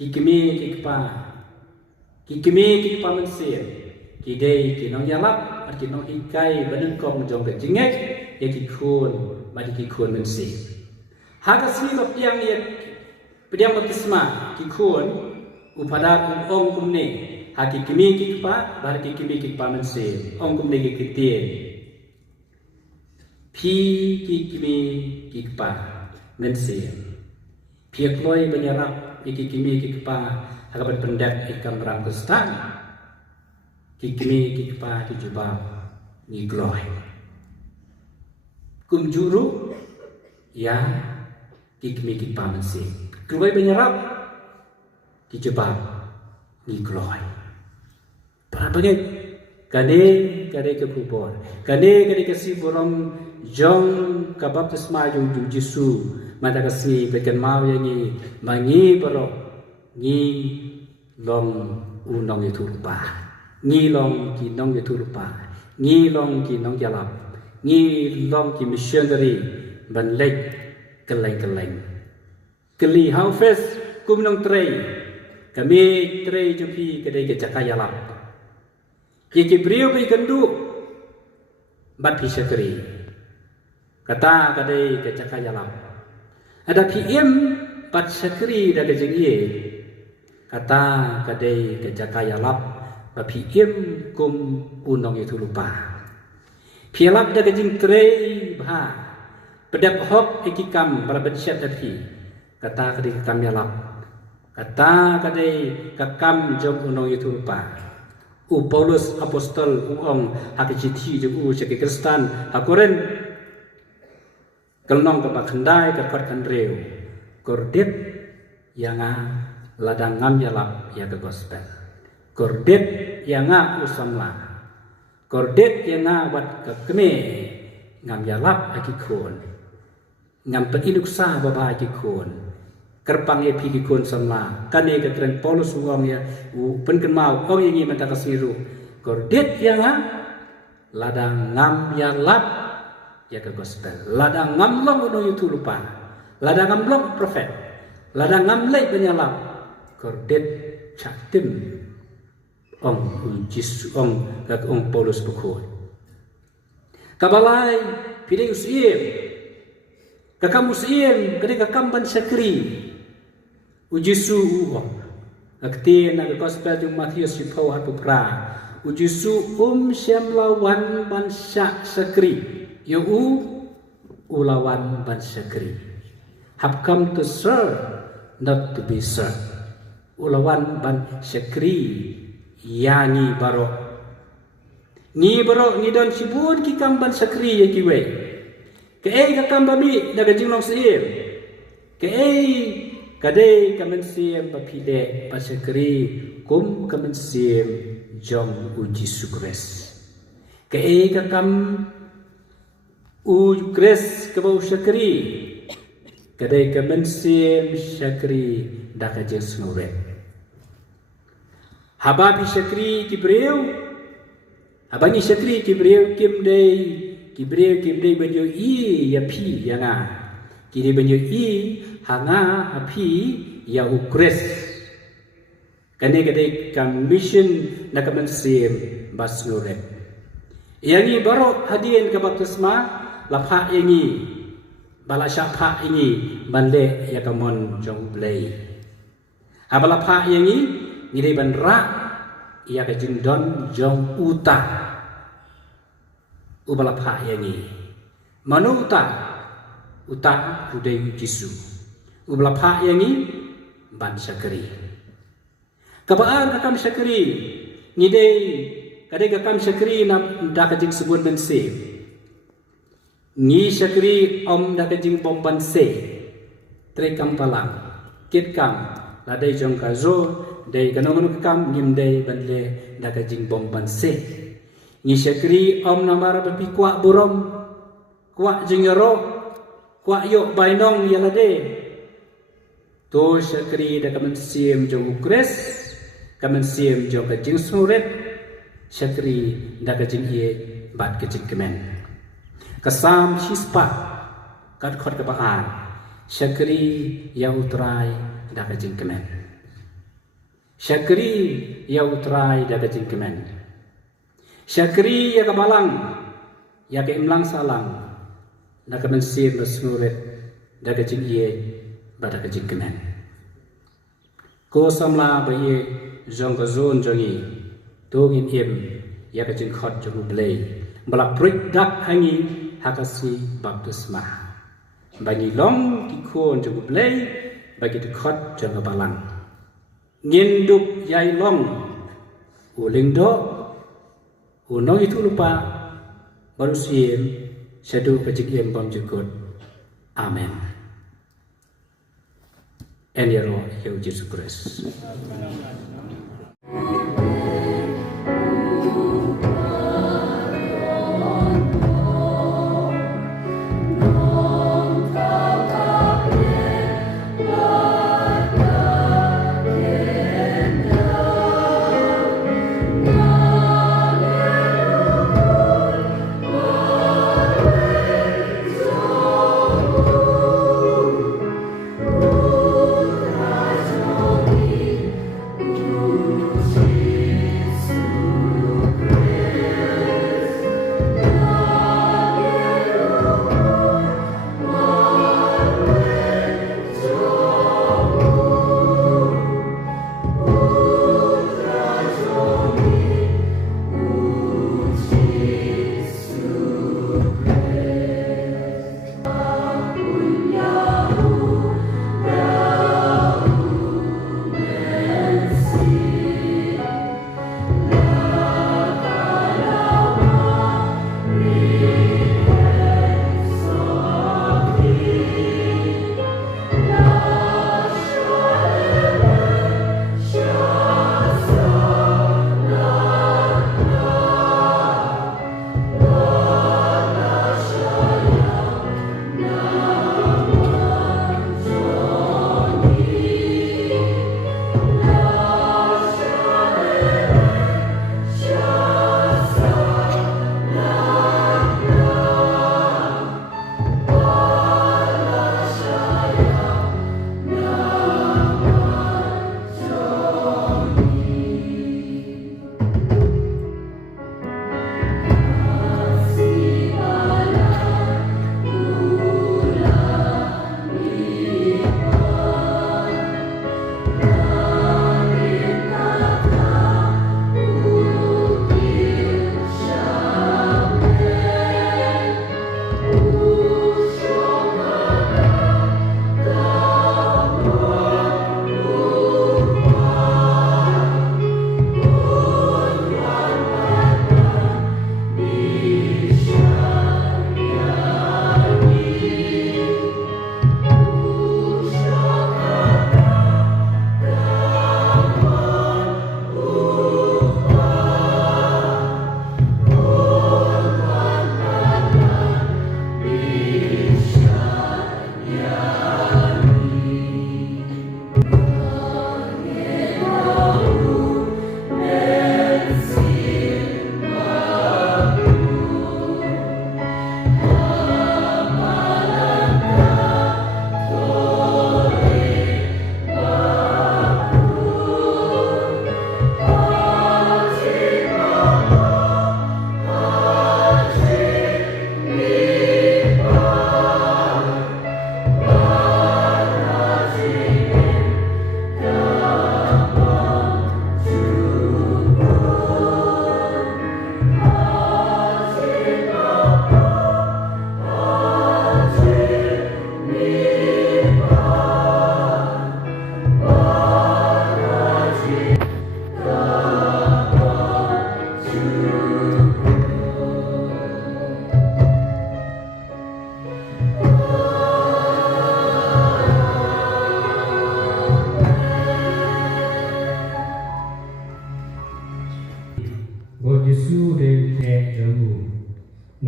kikimi kikpa mensia kidei kinong yalap at kinong hikay banengkong jong ke jingek ya kikun madi kikun mensia hakasi lop yang ya pediang baptisma kikun upada ong kumne hakikimi kikpa bar kikimi kikpa mensia ong kumne kikitien pi kikimi kikpa mensia piak loy banyarap kikimi kikpa hakapan pendak ikam ram kestan kikimi kikpa kijubab ni gloy kum juru ya kikimi kikpa mensi gloy banyarap kijubab ni gloy para banget kade kekubor kade kasih borong jong kabaptisma jong Yesu mata kasih berikan mau yang ni mangi baro ni long unong itu lupa ni long ki nong itu lupa ni long ki nong jalap ni long ki missionary ban lek keleng keli haufes kum nong trei kami trei jupi kedai ke cakayalap ki brio bi kendu bat pisakri kata kedai ke cakayalap ada PM pat sakri da kejengye kata kadai kejakayalap ba PM kum unong itu lupa pialap da kejing trei bha pedap hop ikikam para bensyat tapi kata kadai kam yalap kata kadai kakam jom unong itu lupa u Paulus apostol uong hakijiti jom u seke Kristen hakoren kelnong kepak kendai kepat kendreu kordet yang ladang ngam yalap ya ke gospel kordet yang usamla kordet yang wat ke keme ngam yalap akikon ngam pediduksa baba akikon kerpang epi kikon samla kane ke tren Paulus uang ya penken mau kau yang mata kasiru kordet yang ladang ngam yalap ya ke gospel ladang ngamlong uno itu lupa ladang ngamlong prophet ladang ngamlai penyalap kordet chatim ong Yesus ong kak ong Paulus pukul kabalai pilih usiem kakam usiem ketika kamban sakri ujisu akti na gospel jung Matius sipau hatu pra ujisu syam lawan ban sakri you ulawan ban sakri have come to serve not to be served ulawan ban sakri yani baro ni don sibun ki kam ban sakri ya kiwe ke ka kam babi daga jinglong siem ke kade kamen siem papide ban sakri kum kamen siem jong uji sukres ke ka kam Kres kebau syakri kadai kemensim syakri daka jeng snuret hababi syakri kibreu habani syakri kibreu kibreu banyo i ya pi yanga kiri banyo i hanga api ya ukres kadai commission na kemensim basnuret yangi baru hadirin ke baptisma lapha ini bala syapha ini bande ya kamon jong blai abala pha ini ngire banra ya ka jingdon jong uta ubala pha ini manuta uta udai Yesu ubala pha ini ban sakri kabaan kakam sakri ngidei kadai kakam sakri na dak jing sebut bense ni sakri om dak jing bomban se trekam palang kitkam ladai jong kazo dai kanong kam ngim dai banle dak jing bomban se ni sakri om namar bepi kwa burom kwa jingero kwa yo bainong yalade to sakri dak mensim jong ukres kamen jong ka jing suret sakri dak jing ye bat ke jing kemen kasam hispa kat khot ka paan sakri ya utrai dak jing kemen Syakri ya utrai daga jingkemen. Syakri ya kabalang ya ke imlang salang daga mensir mesnuret daga jingye pada jingkemen. Ko samla baye jong ka zon jongi to in im ya ka jing khot jogu blei balak prik dak hangi hakasi baptisma bagi long ki khon jogu blei bagi de khot jong balang ngindup yai long uling do unong itu lupa baru siem syadu pecik iem bom jukut amen en yaro yau Yesus Kristus.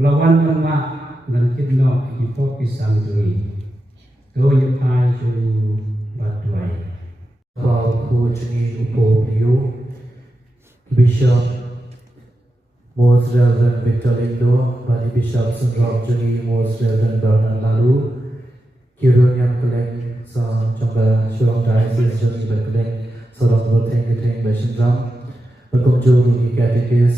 melawan lemak dan kidno hipok pisang duri do yupai ju batuai Paul Kujni Upo Liu, Bishop Most Reverend Victor Lindo, Bani Bishop Sunrok Juni Most Reverend Bernard Lalu, Kirun yang keleng sa trong da shurong dai sin juni berkeleng seorang berteng-teng bersenram, berkunjung di katekis,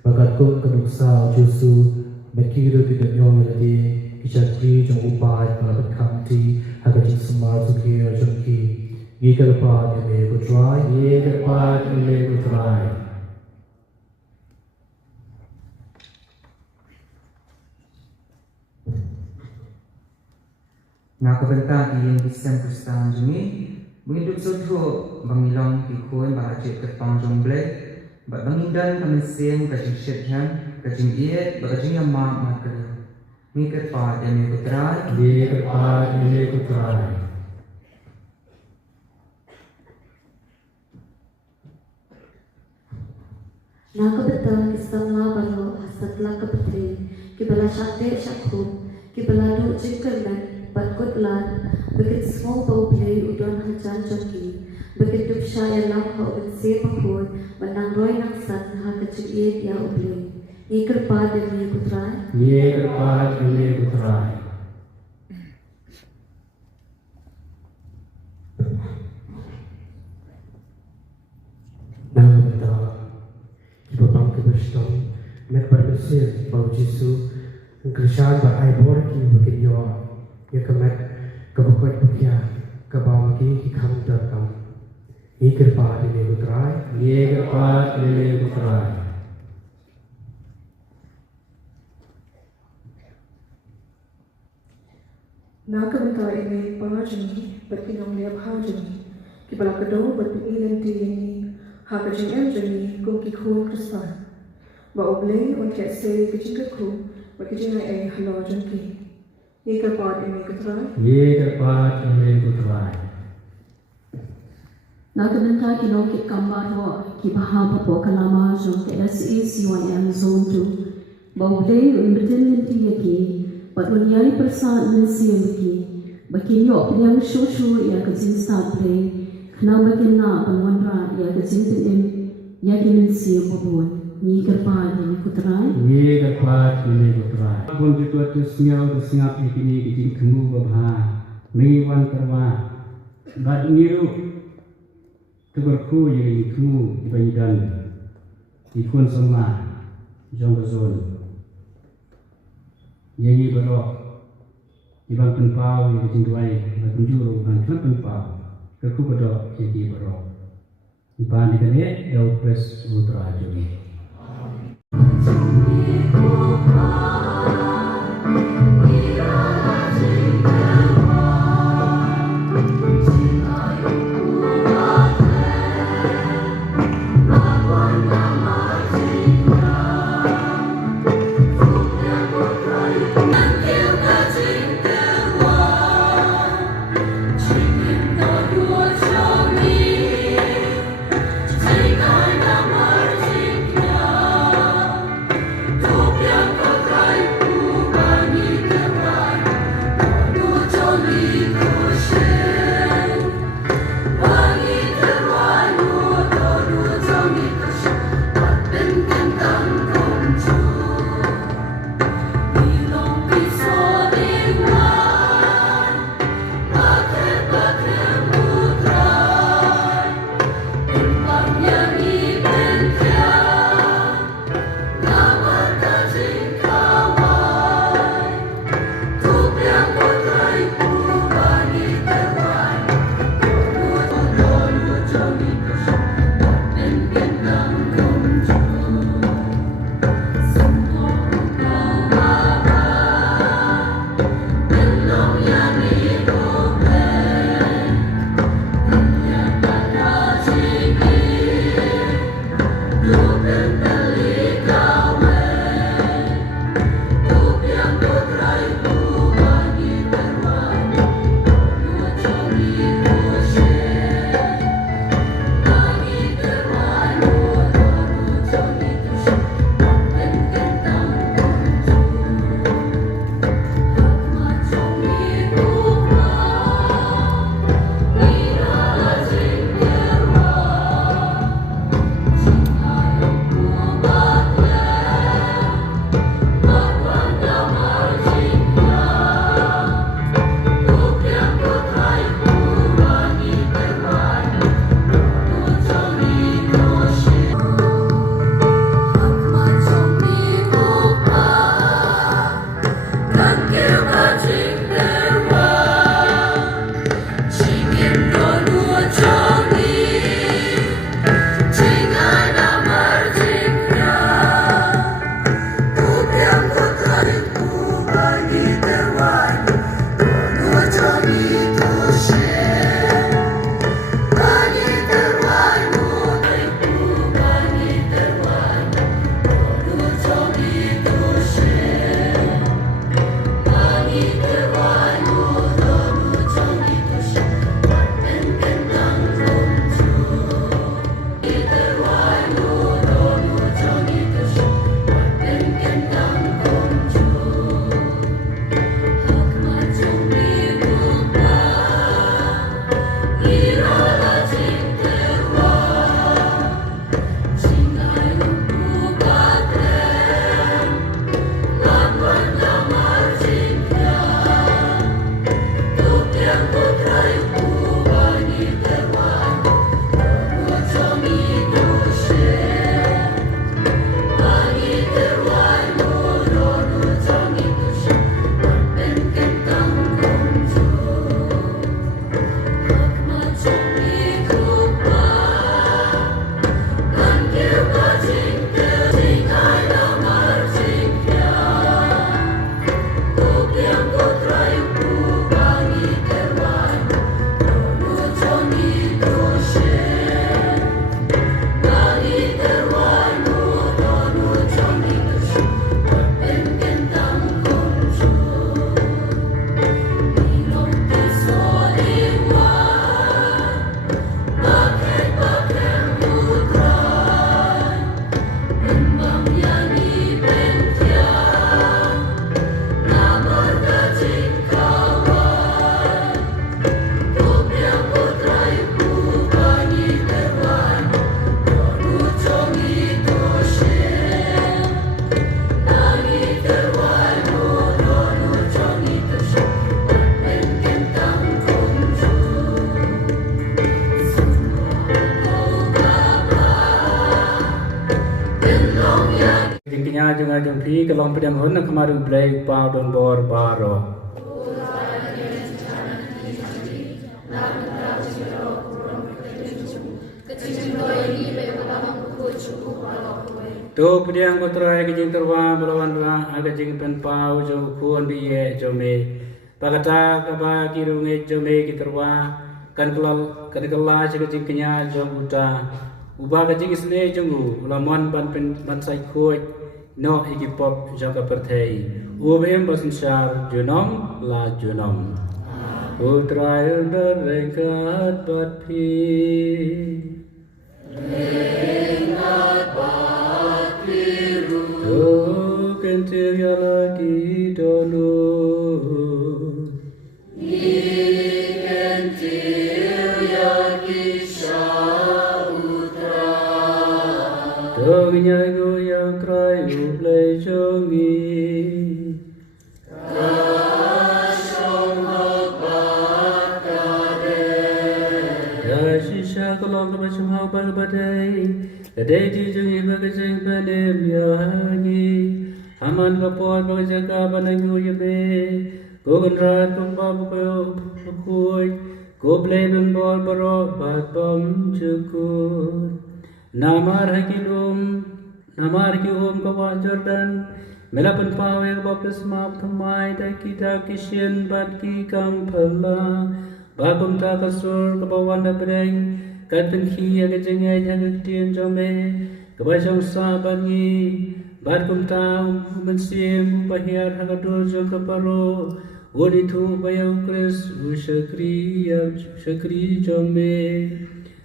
berkatun kenuksa jusu, berkira tidak nyoladi, kisahri jong upai melakukan kamti, hagaji semar sukir jongki, gikal pa demi kutrai, ye kepat ile utrai Nga kabenta yang Islam Kristen jumi menghidup sudro bangilong pikun bahajit ketang jomble bak bangindan kamising kajing syedhan kajing iet bakajing yamak makanya mikir pa demi kutrai ye kepat ile utrai Naka betul Islamlah baru hasatlah kepetri kibala syate syakhu kibala du jingkerlan Batkutlan, begitu semua bau play udon hajan joki, begitu saya lam hau bensi mahun, menang roy naksan ha kecil ya ublay. Ikir pa demi putrai. ye kepat ile utrai Nama kita Kibabang kibastom Met berbesir Bau jisu Kersaan beraibor ki bekinyo Ya kemet Kebukuat bukia Kebawang ki hikam dakam Ikir pa dini utrai ye kepat ile utrai Naka bentar ini pangajani berkinong liap hajani kibala kedua berpilihan ini hakajing emjani kung kikun kristan ba oblay on kaya se kicing keku berkicing ay halo jangki Ika part ini ketrai ye kepat ile utrai Nakananta kinokit kambar ho ki bahaba po kalama jong ke SEC1M zone 2 bawdeng umbetin linti yaki patwanyai persat mensiam ki bakin yo yang shushu ya kajin start play khna bakin na panwanra ya kajin tin ya ki mensiam bobon ni kerpa ni kutrai ye kepat ile utrai pun itu atus miau singap ikini kijing kemu babha mengiwan terwa bad niru Tebarku yang ikmu dibanyidan ikun sama jong bezon yang ibarok ibang penpau yang kejingduai bagun juru ban penpau keku bedok yang ibarok iban dikane dau pres ultra juri Jingkinya juga jumpi kelong pedang hon kemaru blai pa don bor baro. Tu pedang kotorai ke jing terwa belawan dua aga jing pen pau jo kuan biye jo me. Pakata kaba kirunge jo me ki terwa kan kelal ke jingkinya jo uta. Ubah ke jing isne junggu ulaman ban sai kuat. No ikipop jangka perthei ubem basensar junom la junom putra yundar rengkat patpi ru kentir ya lagi donu Dongnya goyang terayu play jongi Kasong hapat kade Ya shisha kolong kebacung hapat badai Kadai jijungi bagajeng panem yahangi Haman kapot bagajeng kabanang yuyame Gogan rat kumbab kuy Goblay dun bol barok bat bam cukur Namar hakilum kawan Jordan Melapan pawe baptis maaf thamai da kita kisien bat ki kam phala bagum ta kasur kabawan da breng kadin khi ga jengai jang tien jome kabajong sa bangi bat kum ta mensim bahiar hagadur jong kaparo wodi thu bayau kris shakri jome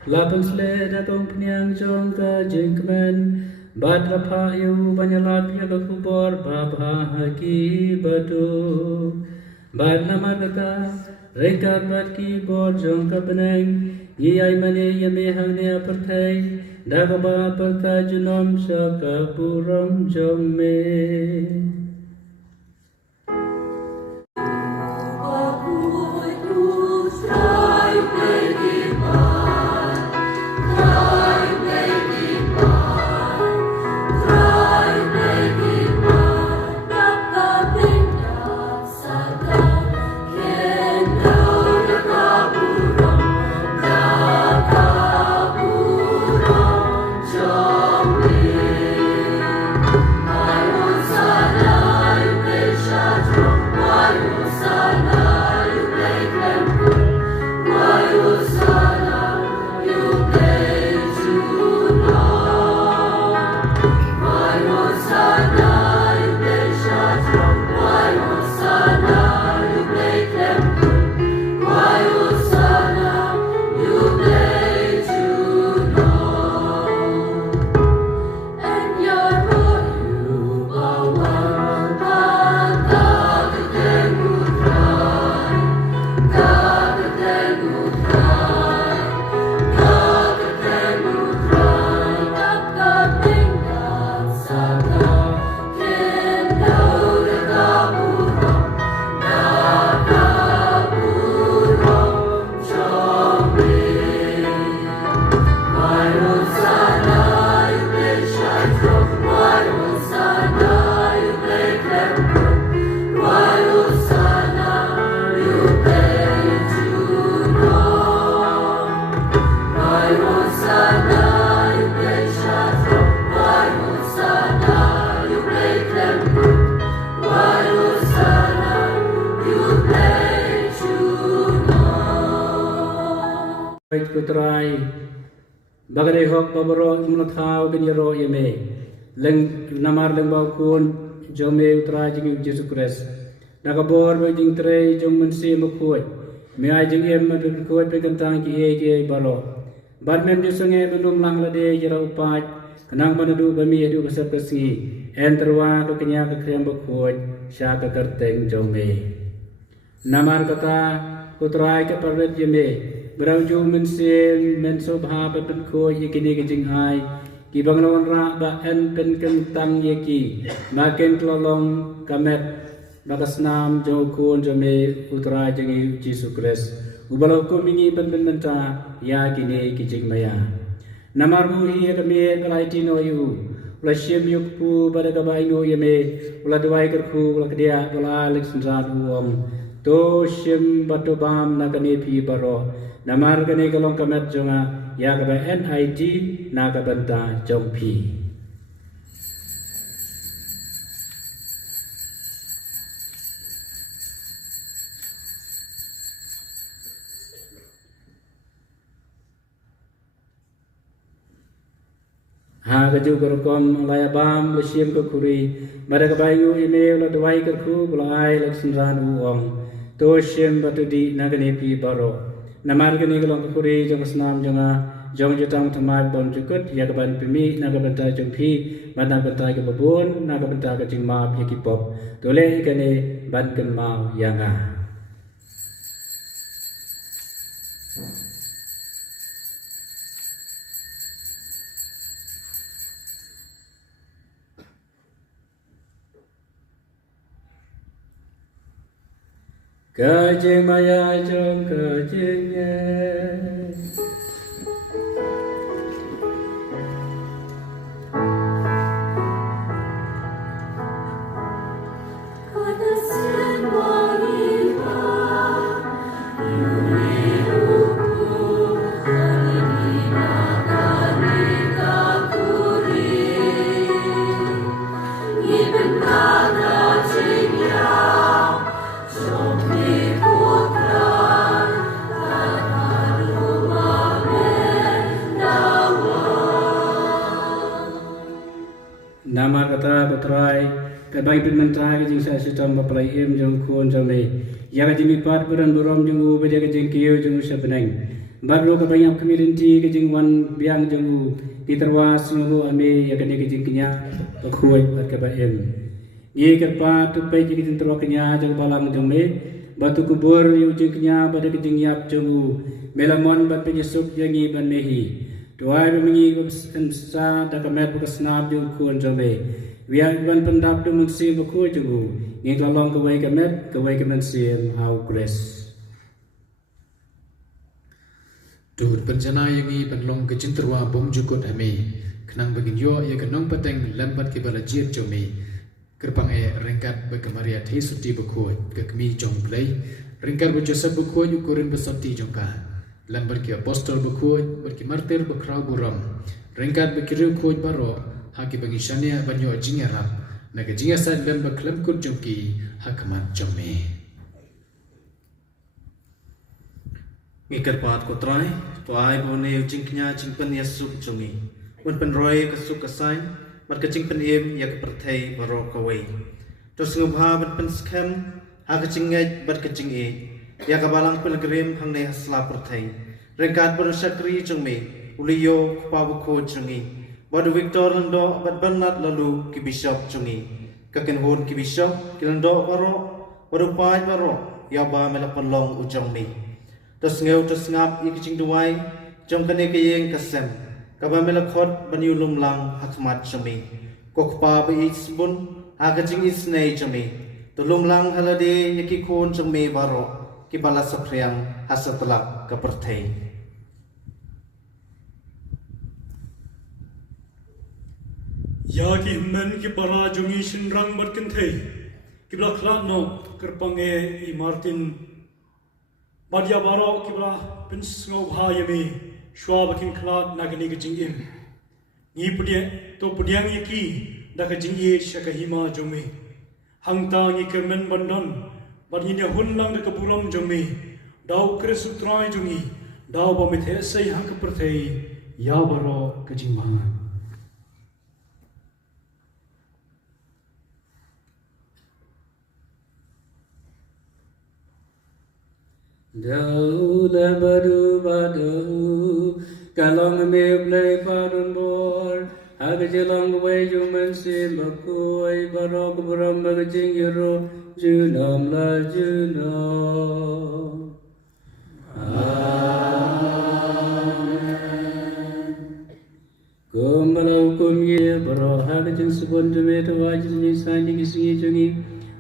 Lapan selera kompniang jongka jengkmen Badrapa yu banyalap ya kubor baba haki batu Bad nama kata Rekar bad ki bor jongka beneng Yai mane yame hangne aparthai Dagaba perta junom saka puram jome Kutrai bagai hok babaro imnathau kenyaro yeme leng namar leng baukun jome utra jing Yesus Kristus nakabor bajing tre jong mensi mukoi me ajing em mukoi pekantang ki ege balo badmen disunge belum lang lade jara upat kanang manadu bami edu besar kesingi enterwa lo kenya ke krem mukoi sya ke kerteng jome namar kata kutrai ke parwet yeme Berauju mensobha pen ko yekini kejing hai ki banglon ra ba en pen kentang yeki makin tolong kamet bagasnam jokun jame utra jengi Yesus Kristus ubalo ko mingi pen menta ya kini kejing maya namar bu hi kami kalai tino yu ula siam yuk pu pada kabaingo yame ula dawai kerku ula kedia ula Alexandra uang to siam batu bam nakane pi baro namar kane kalong kamet jonga ya kaba NID nakabanta jong pi. Ha kaju kerkom laya bam lesim ke kuri pada kabayu email la dawai kerku bulai Alexandran uang to sim batu di nagane pi baro namar gani kalong ke kuri jong senam jonga jong jutang thamai bon jukut ya kaban pimi nagabanta jong pi mana banta ke babon nagabanta ke jing ma pi ki pop tole kane ban kan mau yanga. Kajing maya jong kajingnya nama kata kutrai kabai pinmentai jing sa sitam baplai em jong kun jame ya ka jimi pat buran burom jong u bede ka jing kiyo jong sa benang baru ka banyak kemilinti ka jing wan biang jong u diterwas ngu ame ya ka ne ka jing kinya ka khuai pat ka ba em ye ka pat tu pai jing jing terwa kinya jong balang jong me batu kubur yu jing kinya bade ka jing yap jong u melamon bat pe yesuk yangi ban mehi Tuai bemingi sa da kamet buka snap jung kuan jome. Wiang ban pendap du mengsi buku jungu. Ngi kalong kawai kamet siem how grace. Duhut penjana yangi penlong kecinterwa bom jukut ame. Kenang bagin yo ya kenong pateng lempat ke bala jiet jome. Kerpang rengkat bagamaria thei suti buku ke kemi jong play. Rengkat bujosab buku yukurin besoti jongka. Lambar ki apostol bukuj berki martir bekrau buram rengkat bekiru kuj baro haki bagi shania banyo jingerap naga jingasad lambar klam kut jongki hakamat jome ngikar pat kotrai tuai bone jingknya jingpen yasuk jongi un penroy kasuk kasai mat ka jingpen em yak perthai baro kawai to sngubha bat pen skam haka jingaj bat ka jinge ya kabalang pilgrim hang ne hasla perthai rengkat bersakri jengme uliyo kupabuko jengi badu Victor lando bat banat lalu ki bishop jengi kaken hon ki bishop kilando baro badu pai baro ya ba mela pelong ujong me tos ngeu tos ngap ik jing duai jong kane ke yeng kasem kaba mela khot banyu lumlang hakmat jemi kokpa be isbun aga jing isnei jemi to lumlang halade yaki khon jengme baro ki bala sapriang hasatlak ka perthai ya ki men ki para jungi sinrang barkan thei ki bla khlat no kerpange I Martin badia baro ki bla pins ngo bha yemi shwa bakin khlat nagani ki jingim ni pudie to pudiang yaki da ka jingi shaka hima jome hangta ni kermen bandon Barninya hunlang de kaburam jami, dau krisutrai jungi, dau bamithe say hang perthei, ya baro kajingmangan. Dau da baru badu, kalong me play padun bor, aga jelang way juman sim bakoi baro kaburam bagajing yero. Junam la junam. Amen. Kumbalau kumye baro haga jeng subon jeme to wajis ni sani kisingi jungi.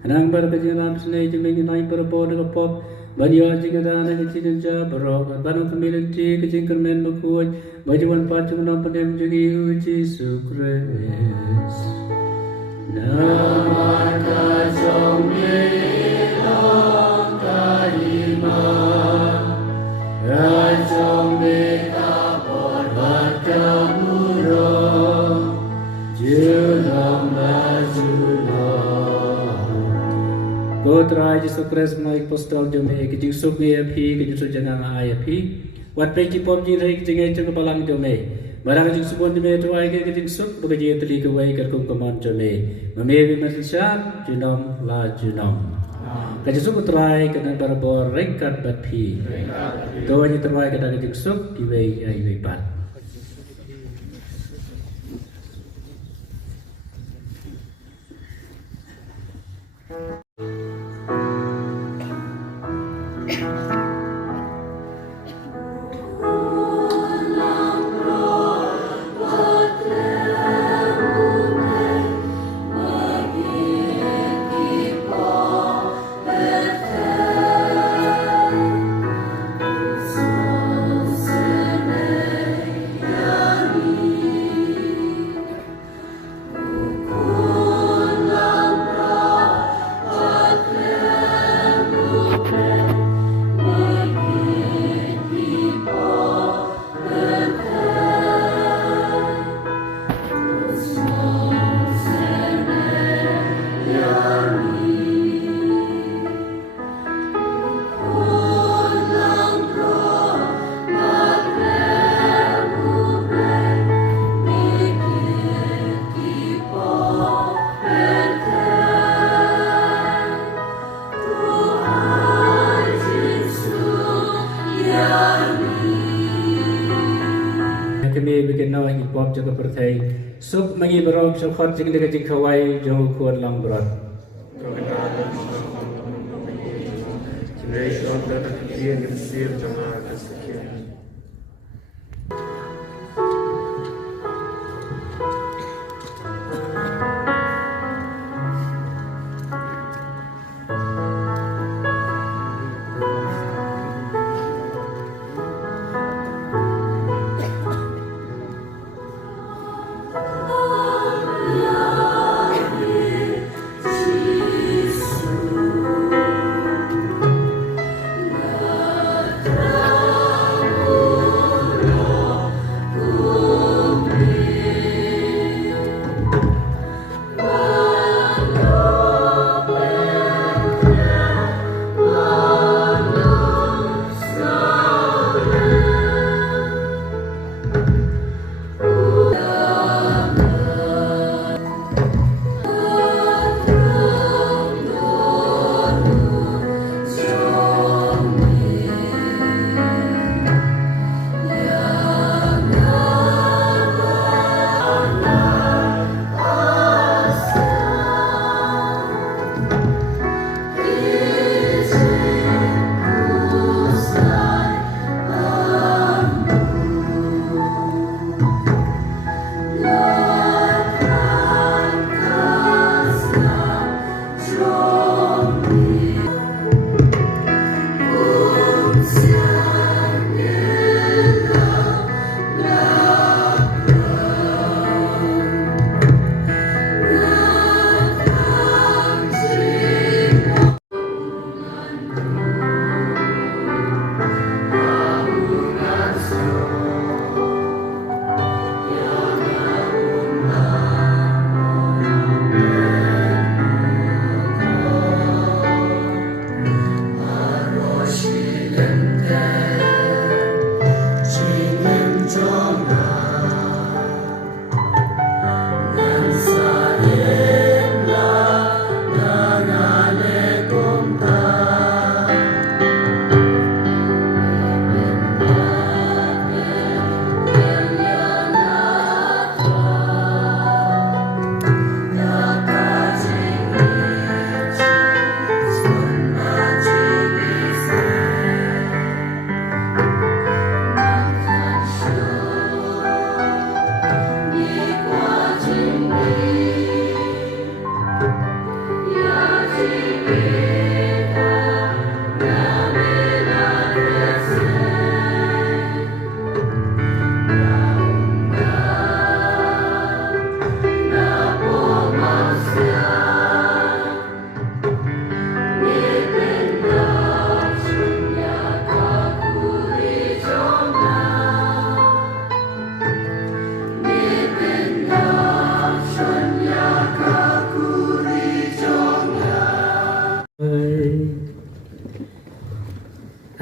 Anang bar ka jeng ram snei jeme nai par pod ka pop. Banyo jeng dana ka jeng ja baro banu kamilen ti ka jeng kermen bakuj. Bajuan pacung nam padem jungi uji sukre. Putra Yesus Kristus mai apostol jome ke jing sugi api ke jing jangan ai api wat pe ki pom jing rai jing ai jing balang jome barang jing subon jome to ai ke jing suk bu ke jing tli ke wai ke kum komon jome mame bi masya jinom la jinom ke jing suk trai ke nan barbor rengkat bat pi to ni trai ke dan jing suk ki wai ai wai pat kami bikin nawa hip hop jaga perthai suk magi berong sokot jing de jing khawai jong kuat lang berat generation that kirian sir jama kaskian Oh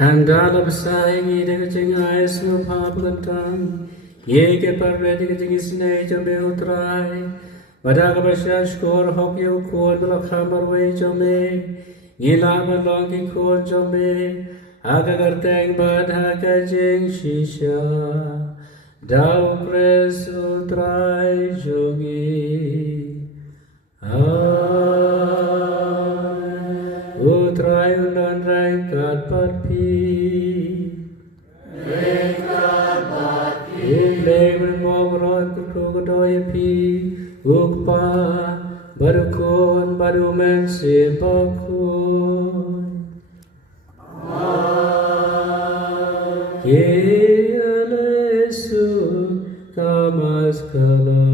Tanda bersaing dengan jengai semua paham kentang. Ye ke parwe dengan jengi sinai jombe utrai. Pada kebasyar skor hok yu kuon belakang barwe jombe. Ngila malong ki kuon jombe. Aga gerteng bad haka jeng shisha. Dau kres utrai jogi. Utrai undan rengkat patpi. Rengkat patpi. Ubleng bermogrot kudoy pi. Ukpa barukon barumen sipakun. Kielesu kamaskala.